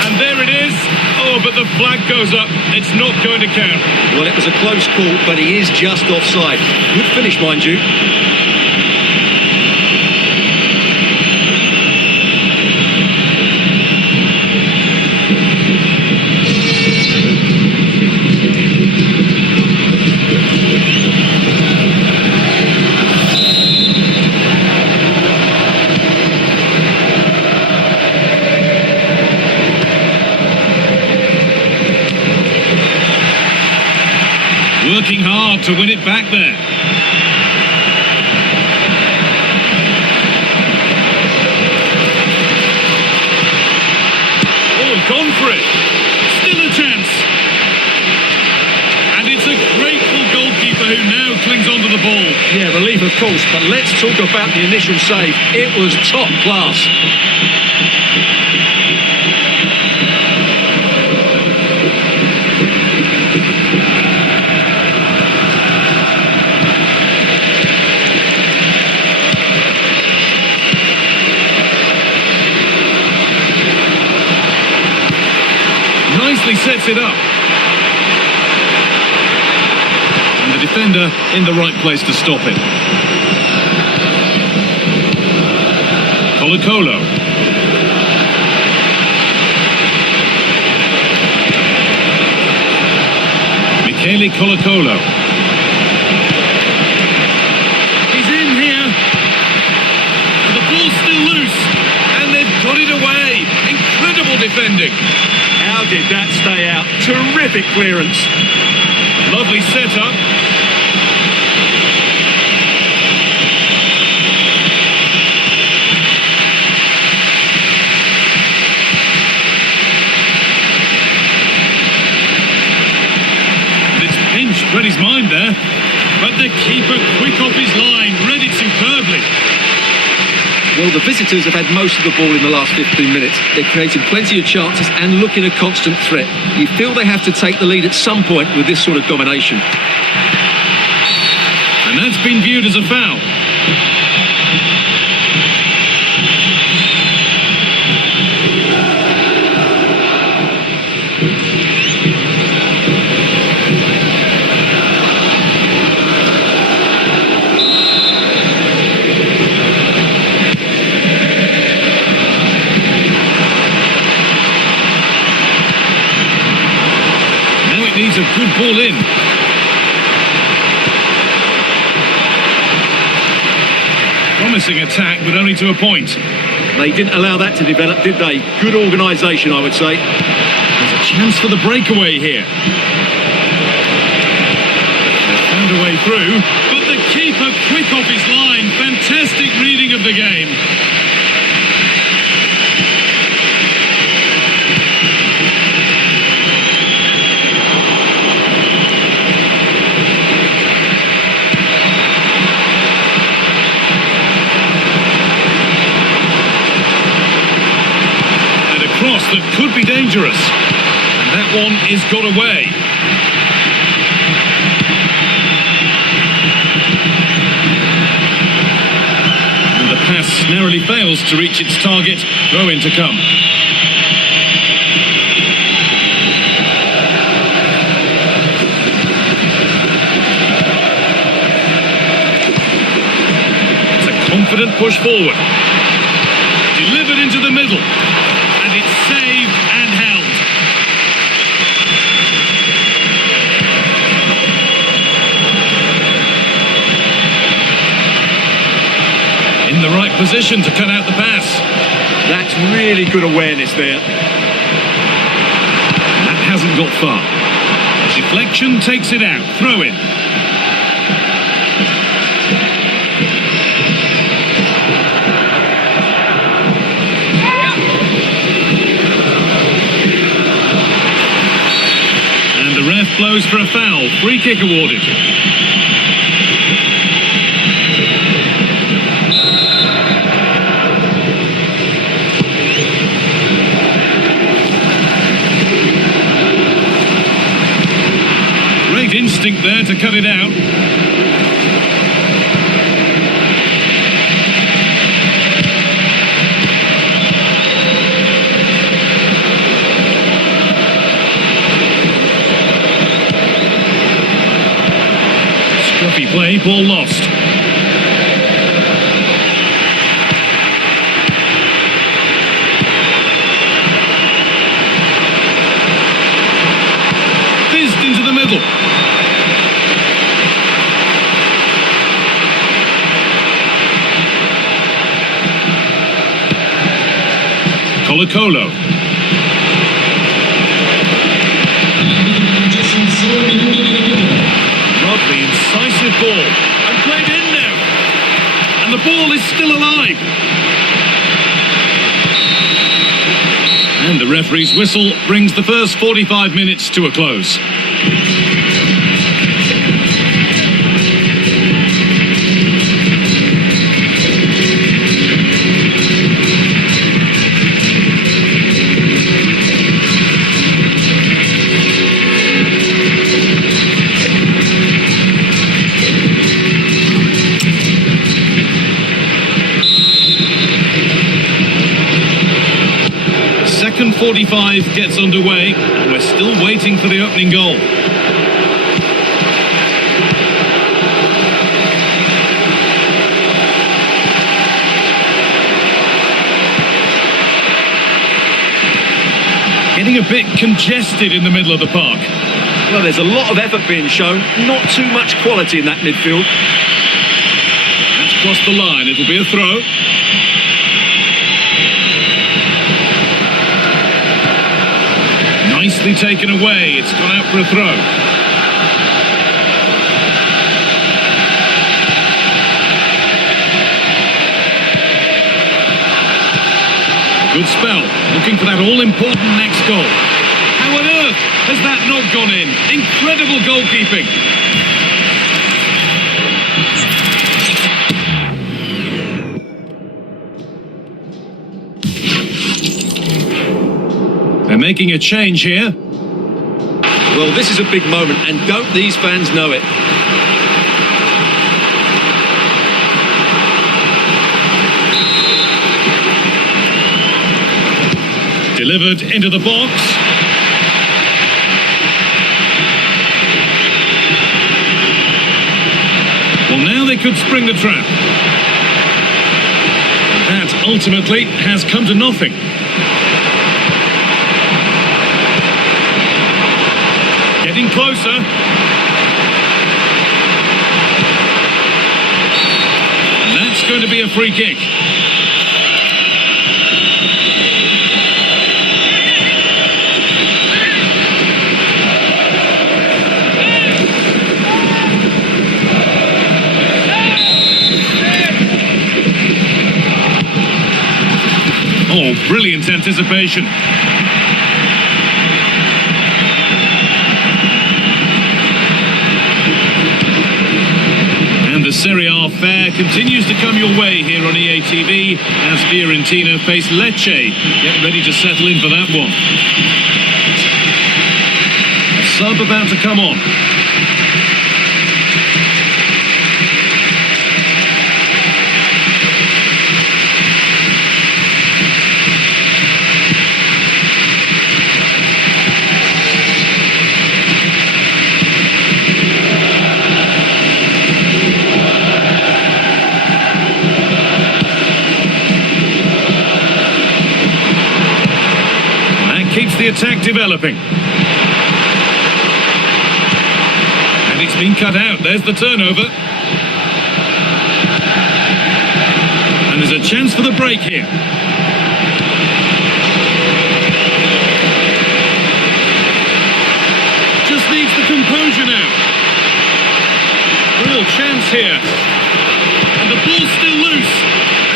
And there it is. Oh, but the flag goes up. It's not going to count. Well, it was a close call, but he is just offside. Good finish, mind you. Working hard to win it back there. Oh, gone for it. Still a chance. And it's a grateful goalkeeper who now clings onto the ball. Yeah, relief, of course, but let's talk about the initial save. It was top class. Nicely sets it up. And the defender in the right place to stop it. Colo-Colo. Michele Colo-Colo. He's in here. And the ball's still loose. And they've got it away. Incredible defending. How did that stay out? Terrific clearance. Lovely setup. It's pinched Reddy's mind there, but the keeper quick off his line, read it superbly. Well, the visitors have had most of the ball in the last 15 minutes. They've created plenty of chances and looking a constant threat. You feel they have to take the lead at some point with this sort of domination. And that's been viewed as a foul. Needs a good ball in. Promising attack, but only to a point. They didn't allow that to develop, did they? Good organisation, I would say. There's a chance for the breakaway here. They found a way through, but the keeper quick off his line. Fantastic reading of the game. Cross that could be dangerous, and that one is got away. And the pass narrowly fails to reach its target. Throw in to come. It's a confident push forward, delivered into the middle. And it's saved and held. In the right position to cut out the pass. That's really good awareness there. That hasn't got far. Deflection takes it out. Throw in. The ref blows for a foul. Free kick awarded. Great instinct cut it out. Scruffy play, ball lost. Fizzed into the middle. Colo-Colo. Lovely, incisive ball. And played in now. And the ball is still alive. And the referee's whistle brings the first 45 minutes to a close. Second 45 gets underway, and we're still waiting for the opening goal. Getting a bit congested in the middle of the park. Well, there's a lot of effort being shown, not too much quality in that midfield. That's crossed the line, it'll be a throw. Nicely taken away, it's gone out for a throw. Good spell, looking for that all-important next goal. How on earth has that not gone in? Incredible goalkeeping. They're making a change here. Well, this is a big moment, and don't these fans know it? Delivered into the box. Well, now they could spring the trap. That ultimately has come to nothing. Getting closer. And that's going to be a free kick. Oh, brilliant anticipation. And the Serie A fare continues to come your way here on EA TV as Fiorentina face Lecce. Get ready to settle in for that one. A sub about to come on. Keeps the attack developing. And it's been cut out. There's the turnover. And there's a chance for the break here. Just needs the composure now. Real chance here. And the ball's still loose.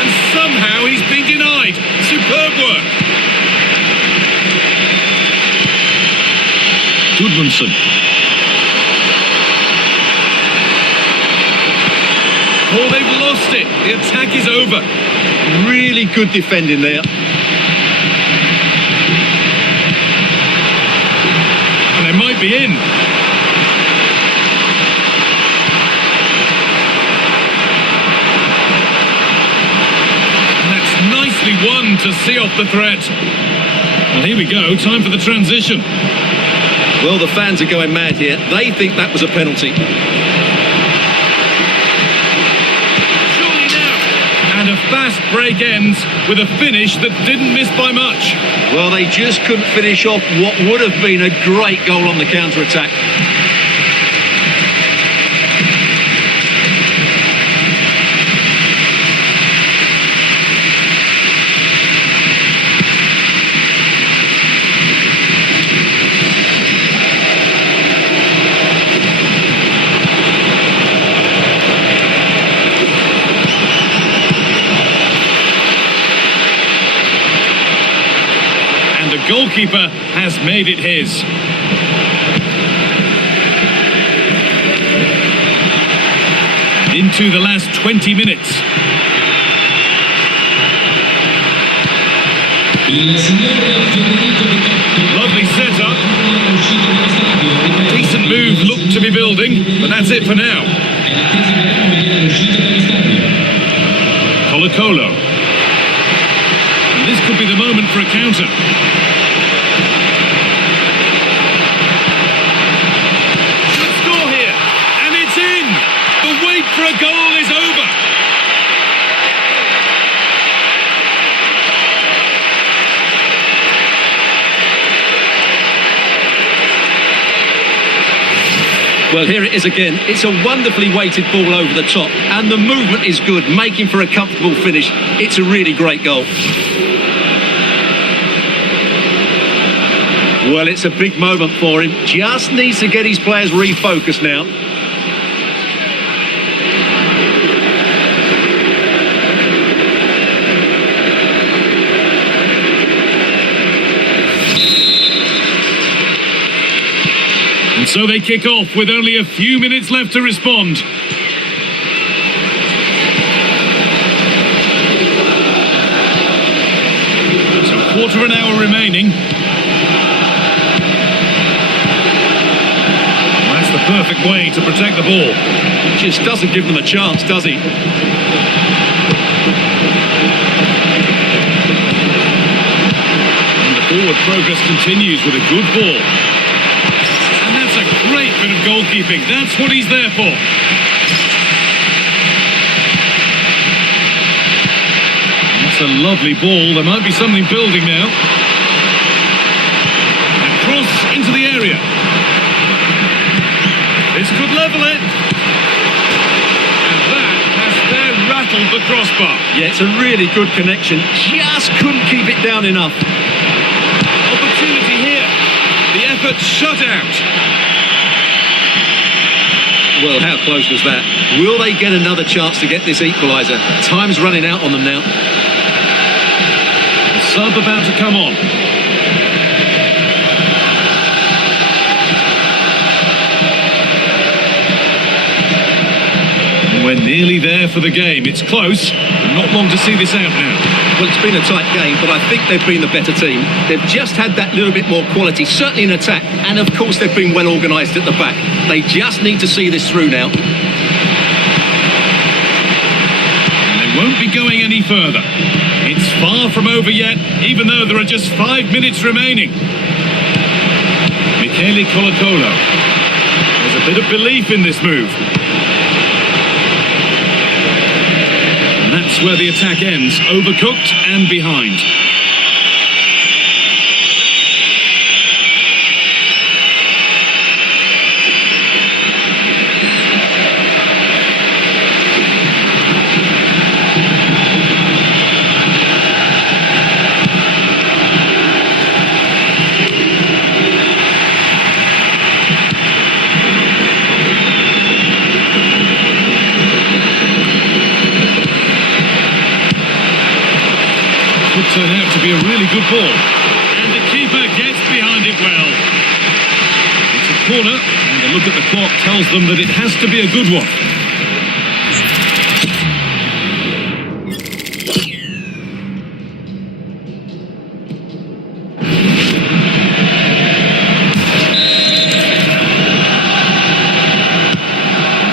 And somehow he's been denied. Superb work. Goodmanson. Oh, they've lost it. The attack is over. Really good defending there. And they might be in. one to see off the threat. Well, here we go, time for the transition. Well, the fans are going mad here. They think that was a penalty. Surely now. And a fast break ends with a finish that didn't miss by much. Well, they just couldn't finish off what would have been a great goal on the counter-attack. Goalkeeper has made it his. Into the last 20 minutes. Lovely setup. Decent move looked to be building, but that's it for now. Colo-Colo. And this could be the moment for a counter. For a goal is over. Well, here it is again. It's a wonderfully weighted ball over the top, and the movement is good, making for a comfortable finish. It's a really great goal. Well, it's a big moment for him. Just needs to get his players refocused now. And so they kick off with only a few minutes left to respond. So quarter of an hour remaining. That's the perfect way to protect the ball. Just doesn't give them a chance, does he? And the forward progress continues with a good ball. That's a great bit of goalkeeping. That's what he's there for. That's a lovely ball. There might be something building now. And cross into the area. This could level it. And that has there rattled the crossbar. Yeah, it's a really good connection. Just couldn't keep it down enough. Opportunity here. The effort shut out. Well, how close was that? Will they get another chance to get this equaliser? Time's running out on them now. The sub about to come on. We're nearly there for the game. It's close. Not long to see this out now. Well, it's been a tight game, but I think they've been the better team. They've just had that little bit more quality, certainly in attack, and of course they've been well organised at the back. They just need to see this through now. And they won't be going any further. It's far from over yet, even though there are just 5 minutes remaining. Colo-Colo. There's a bit of belief in this move. That's where the attack ends, overcooked and behind. Could turn out to be a really good ball. And the keeper gets behind it well. It's a corner, and a look at the clock tells them that it has to be a good one.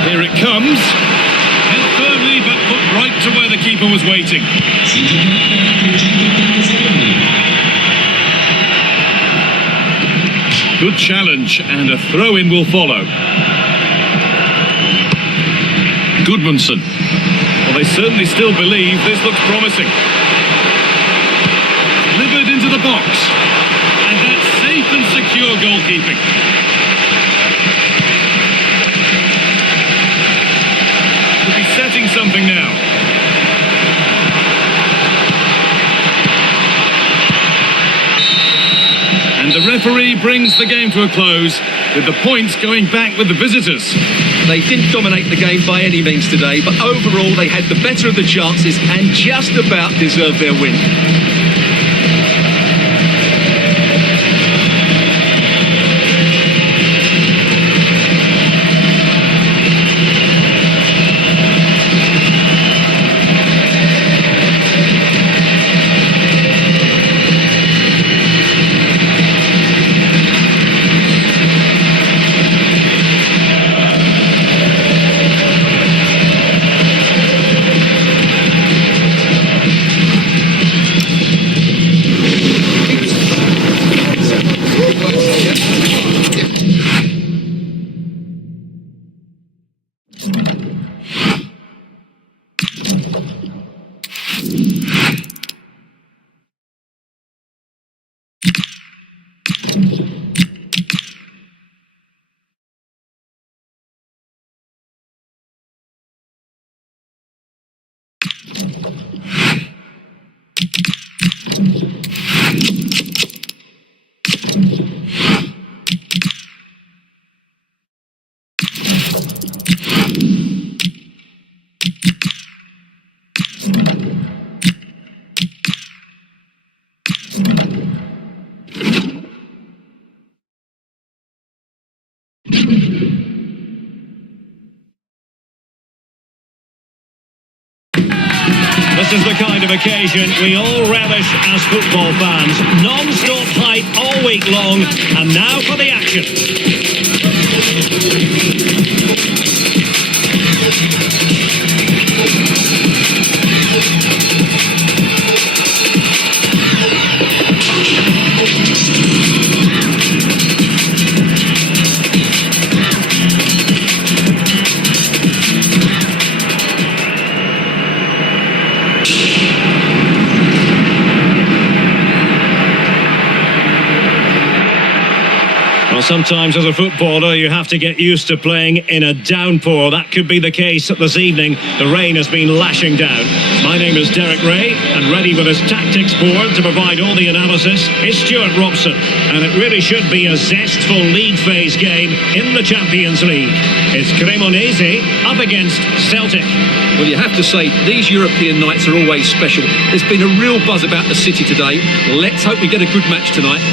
Here it comes. Held firmly, but put right to where the keeper was waiting. Good challenge, and a throw-in will follow. Goodmanson. Well, they certainly still believe this looks promising. Delivered into the box. And that's safe and secure goalkeeping. Could be setting something now. And the referee brings the game to a close, with the points going back with the visitors. They didn't dominate the game by any means today, but overall they had the better of the chances and just about deserved their win. This is the kind of occasion we all relish as football fans. Non-stop hype all week long, and now for the action. Sometimes as a footballer you have to get used to playing in a downpour. That could be the case this evening. The rain has been lashing down. My name is Derek Ray, and ready with his tactics board to provide all the analysis is Stuart Robson. And it really should be a zestful league phase game in the Champions League. It's Cremonese up against Celtic. Well, you have to say, these European nights are always special. There's been a real buzz about the city today. Let's hope we get a good match tonight.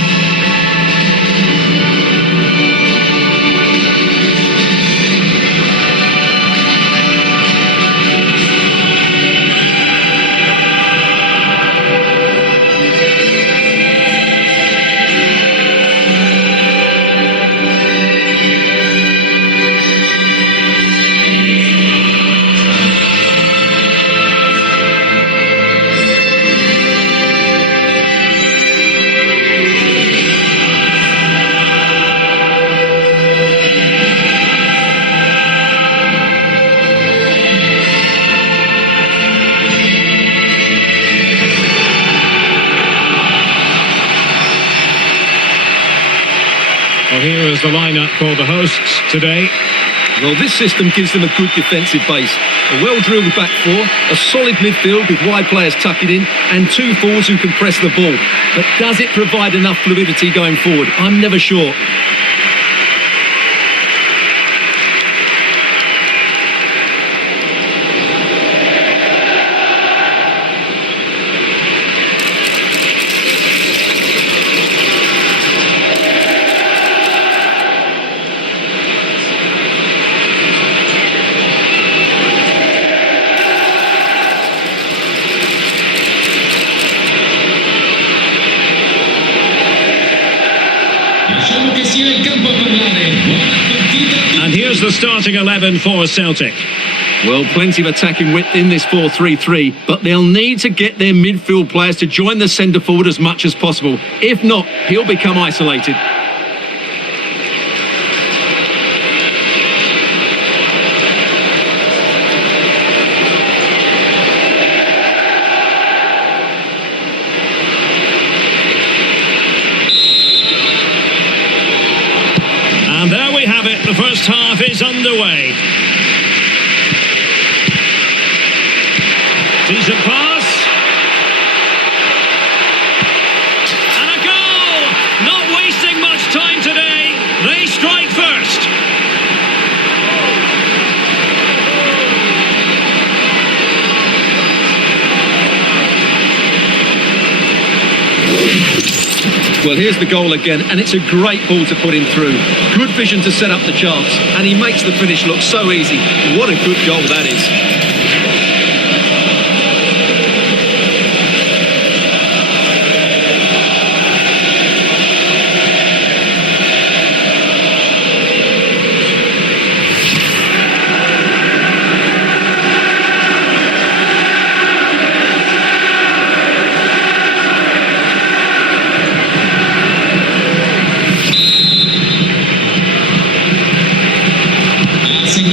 Well, here is the lineup for the hosts today. Well, this system gives them a good defensive base. A well-drilled back four, a solid midfield with wide players tucking in, and two forwards who can press the ball. But does it provide enough fluidity going forward? I'm never sure. And here's the starting 11 for Celtic. Well, plenty of attacking width in this 4-3-3, but they'll need to get their midfield players to join the centre forward as much as possible. If not, he'll become isolated. first half is underway. Decent pass. And a goal! Not wasting much time today. They strike first. Well, here's the goal again, and it's a great ball to put him through. Good vision to set up the chance, and he makes the finish look so easy. What a good goal that is.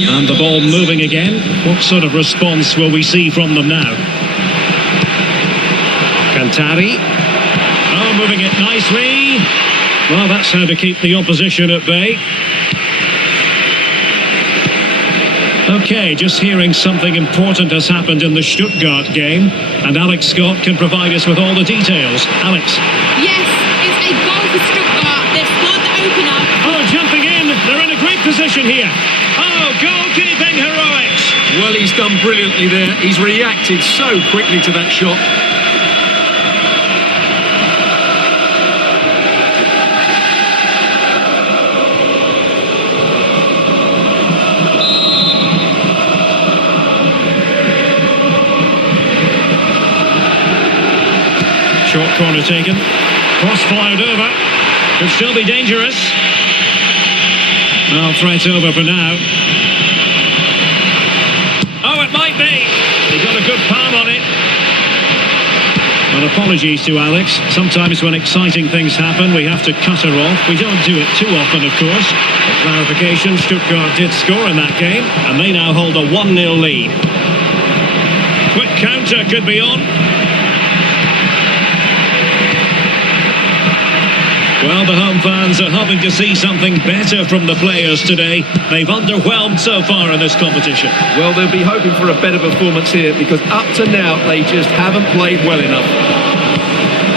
And the ball moving again. What sort of response will we see from them now? Cantari. Oh, moving it nicely. Well, that's how to keep the opposition at bay. Okay, just hearing something important has happened in the Stuttgart game, and Alex Scott can provide us with all the details. Alex. Yes, it's a goal for Stuttgart. They've scored the opener. Oh, jumping in. They're in a great position here. Oh, goalkeeping heroics. Well, he's done brilliantly there. He's reacted so quickly to that shot. Short corner taken. Cross fired over. Could still be dangerous. Well, threat over for now. Oh, it might be. He got a good palm on it. But apologies to Alex. Sometimes when exciting things happen, we have to cut her off. We don't do it too often, of course. For clarification, Stuttgart did score in that game, and they now hold a 1-0 lead. Quick counter could be on. Well, the home fans are hoping to see something better from the players today. They've underwhelmed so far in this competition. Well, they'll be hoping for a better performance here because up to now they just haven't played well enough.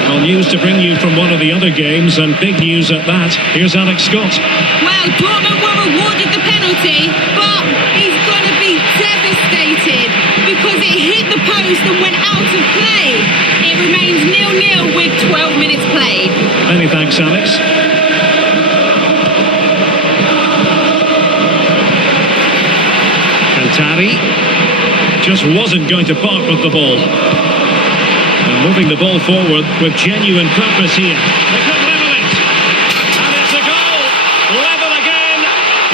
Well, news to bring you from one of the other games, and big news at that. Here's Alex Scott. Well, Dortmund were awarded the penalty, but he's going to be devastated because it hit the post and went out of play. It remains 0-0 with 12 minutes played. Many thanks, Alex. Cantari just wasn't going to part with the ball. And moving the ball forward with genuine purpose here. They could level it. And it's a goal. Level again.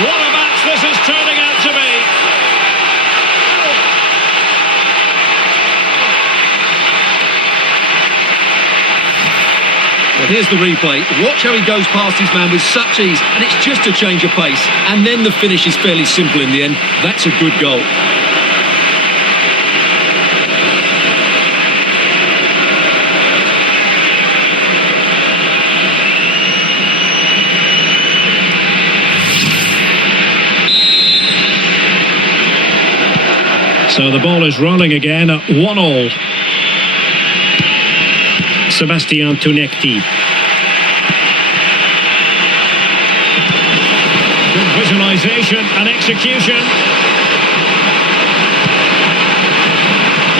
What a match this is turning out to be. Well, here's the replay. Watch how he goes past his man with such ease, and it's just a change of pace. And then the finish is fairly simple in the end. That's a good goal. So the ball is rolling again at 1-1. Sebastian Tunekti. Good visualisation and execution.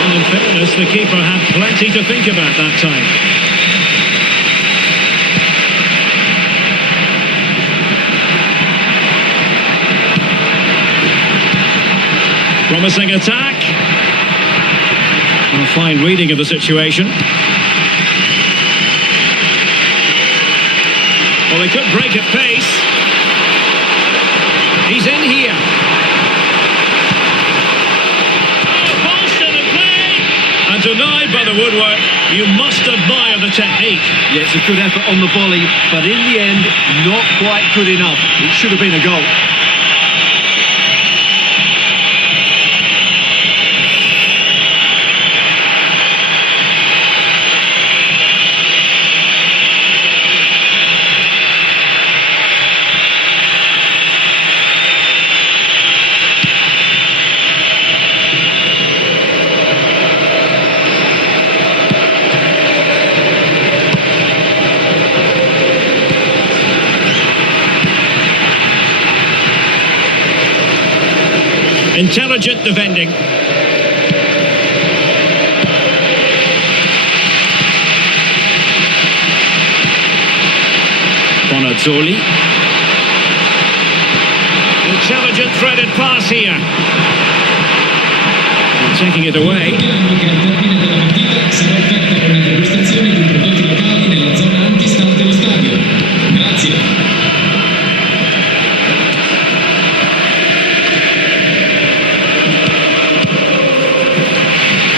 And in fairness, the keeper had plenty to think about that time. Promising attack. A fine reading of the situation. Well, they could break at pace. He's in here. Oh, ball still in play. And denied by the woodwork. You must admire the technique. Yeah, it's a good effort on the volley, but in the end, not quite good enough. It should have been a goal. Intelligent defending. Bonazzoli. Intelligent threaded pass here. Taking it away. Ricordiamo che al termine della partita sarà offerta una degustazione di prodotti locali nella zona antistante lo stadio. Grazie.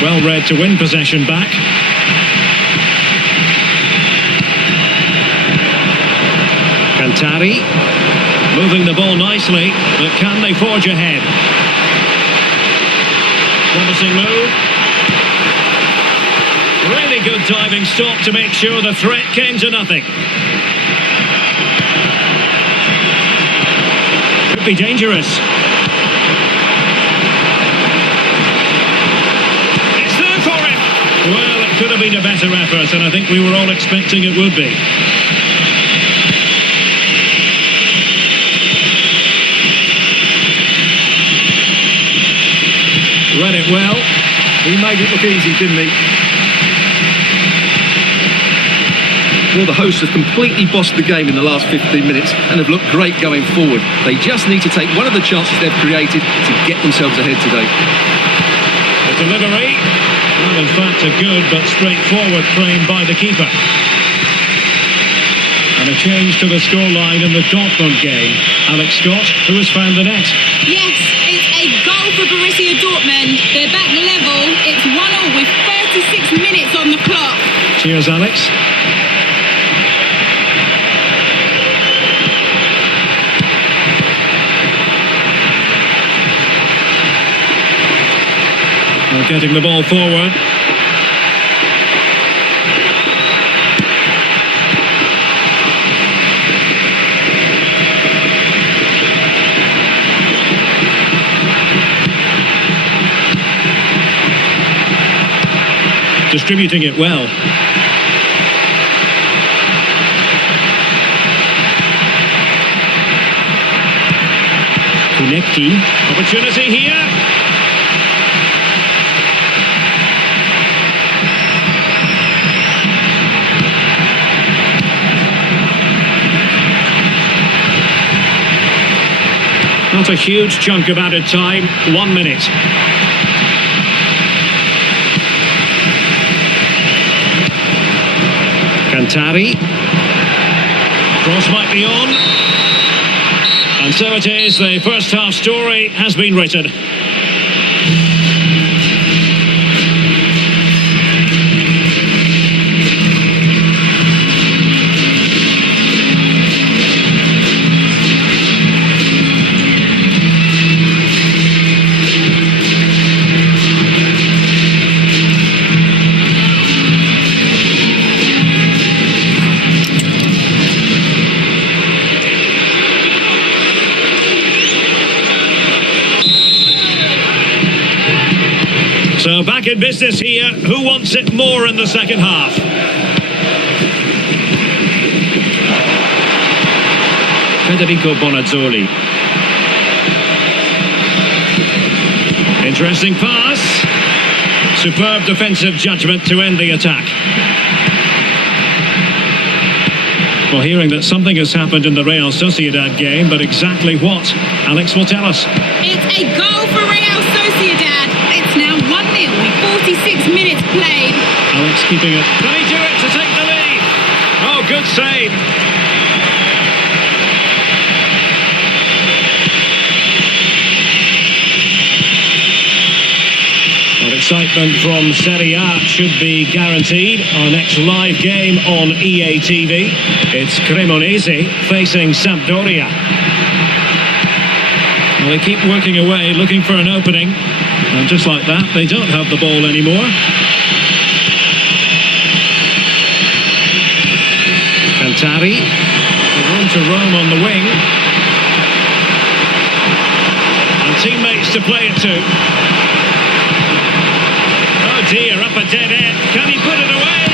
Well read to win possession back. Cantari moving the ball nicely, but can they forge ahead? Promising move. Really good diving stop to make sure the threat came to nothing. Could be dangerous. It's there for him. Well, it could have been a better effort, and I think we were all expecting it would be. Read it well. He made it look easy, didn't he? Well, the hosts have completely bossed the game in the last 15 minutes and have looked great going forward. They just need to take one of the chances they've created to get themselves ahead today. The delivery, well, in fact, a good but straightforward frame by the keeper. And a change to the scoreline in the Dortmund game. Alex Scott, who has found the net. Yes, it's a goal for Borussia Dortmund. They're back level. It's 1-1 with 36 minutes on the clock. Cheers, Alex. Well, getting the ball forward. Distributing it well. Konecki. Opportunity here. Not a huge chunk of added time. 1 minute. Cantari. Cross might be on. And so it is, the first half story has been written. So back in business here. Who wants it more in the second half? Federico Bonazzoli. Interesting pass. Superb defensive judgment to end the attack. Well, hearing that something has happened in the Real Sociedad game, but exactly what? Alex will tell us. It's a goal for Real Sociedad. It's now 1-0 with 46 minutes played. Alex keeping it. Can he do it to take the lead? Oh, good save. Well, excitement from Serie A should be guaranteed. Our next live game on EA TV. It's Cremonese facing Sampdoria. Well, they keep working away, looking for an opening. And just like that, they don't have the ball anymore. Cantari. Room to roam on the wing. And teammates to play it to. Oh dear, up a dead end. Can he put it away?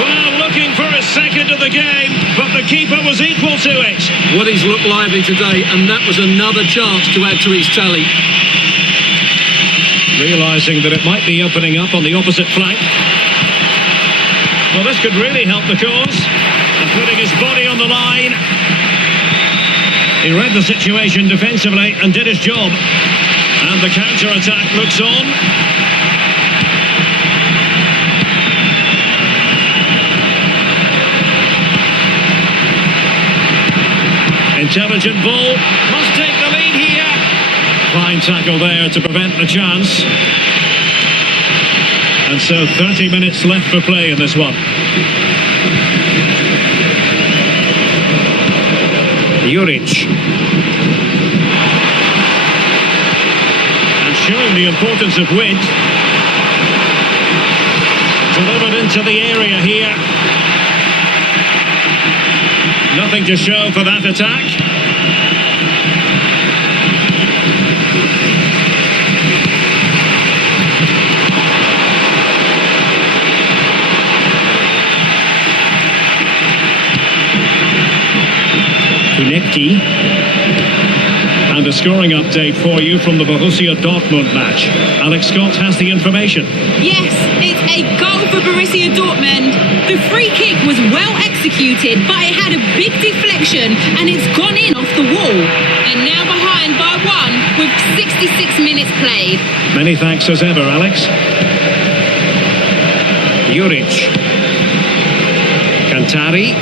Well, looking for his second of the game, but the keeper was equal to it. Well, he's looked lively today, and that was another chance to add to his tally. Realising that it might be opening up on the opposite flank. Well, this could really help the cause. And putting his body on the line. He read the situation defensively and did his job. And the counter-attack looks on. Intelligent ball. Must take the lead here. Fine tackle there to prevent the chance. And so 30 minutes left for play in this one. Juric. And showing the importance of width. Delivered into the area here. Nothing to show for that attack. Kunecki. And a scoring update for you from the Borussia Dortmund match. Alex Scott has the information. Yes, it's a goal for Borussia Dortmund. The free kick was well executed, but it had a big deflection and it's gone in off the wall. And now behind by 1 with 66 minutes played. Many thanks as ever, Alex. Juric. Cantari.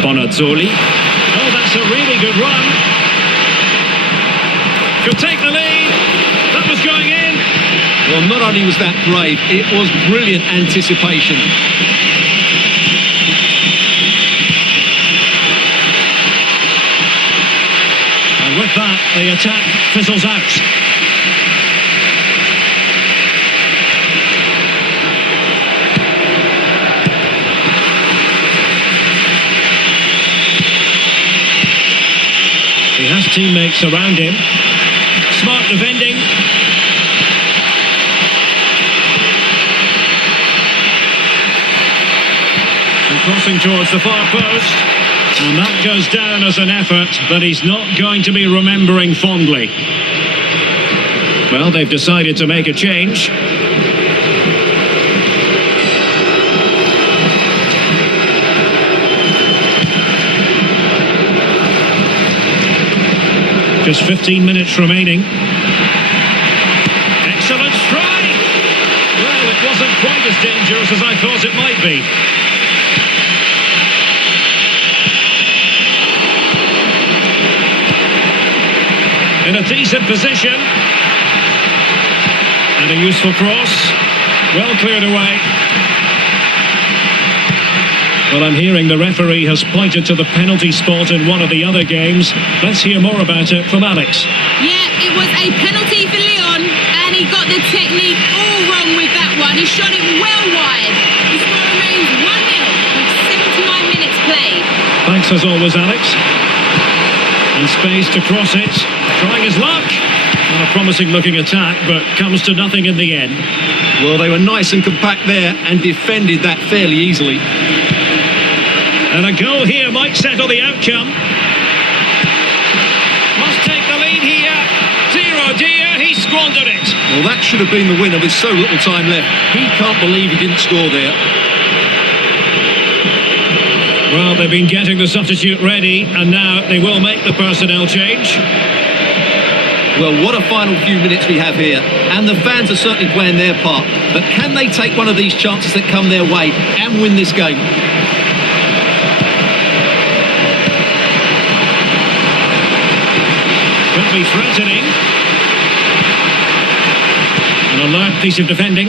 Bonazzoli. Oh, that's a really good run. Could take the lead. That was going in. Well, not only was that brave, it was brilliant anticipation. And with that, the attack fizzles out. He has teammates around him. Smart defending. And crossing towards the far post. And that goes down as an effort that he's not going to be remembering fondly. Well, they've decided to make a change. Just 15 minutes remaining. Excellent strike! Well, it wasn't quite as dangerous as I thought it might be. In a decent position. And a useful cross. Well cleared away. Well, I'm hearing the referee has pointed to the penalty spot in one of the other games. Let's hear more about it from Alex. Yeah, it was a penalty for Leon, and he got the technique all wrong with that one. He shot it well wide. The score remains 1-0 with 79 minutes played. Thanks as always, Alex. And space to cross it. Trying his luck. Not a promising looking attack, but comes to nothing in the end. Well, they were nice and compact there and defended that fairly easily. And a goal here might settle the outcome. Must take the lead here. Dear oh dear, he squandered it. Well, that should have been the winner with so little time left. He can't believe he didn't score there. Well, they've been getting the substitute ready, and now they will make the personnel change. Well, what a final few minutes we have here. And the fans are certainly playing their part. But can they take one of these chances that come their way and win this game? Could be threatening. An alert piece of defending.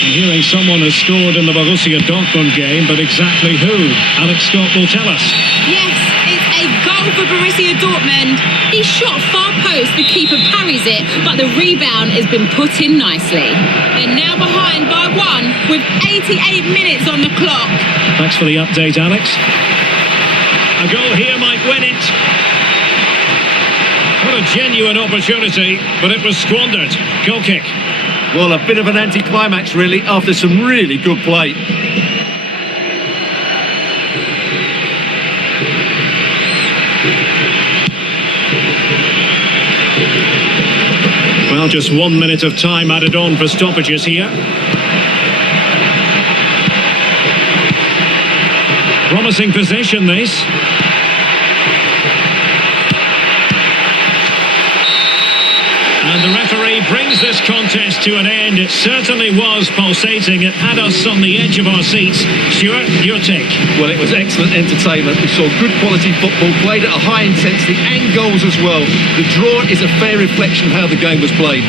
I'm hearing someone has scored in the Borussia Dortmund game, but exactly who? Alex Scott will tell us. Yes, it's a goal for Borussia Dortmund. He shot far post, the keeper parries it, but the rebound has been put in nicely. They're now behind by 1 with 88 minutes on the clock. Thanks for the update, Alex. A goal here might win it. What a genuine opportunity, but it was squandered. Goal kick. Well, a bit of an anticlimax, really, after some really good play. Well, just 1 minute of time added on for stoppages here. Promising position, this. And the referee brings this contest to an end. It certainly was pulsating. It had us on the edge of our seats. Stuart, your take? Well, it was excellent entertainment. We saw good quality football, played at a high intensity and goals as well. The draw is a fair reflection of how the game was played.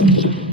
Stadio.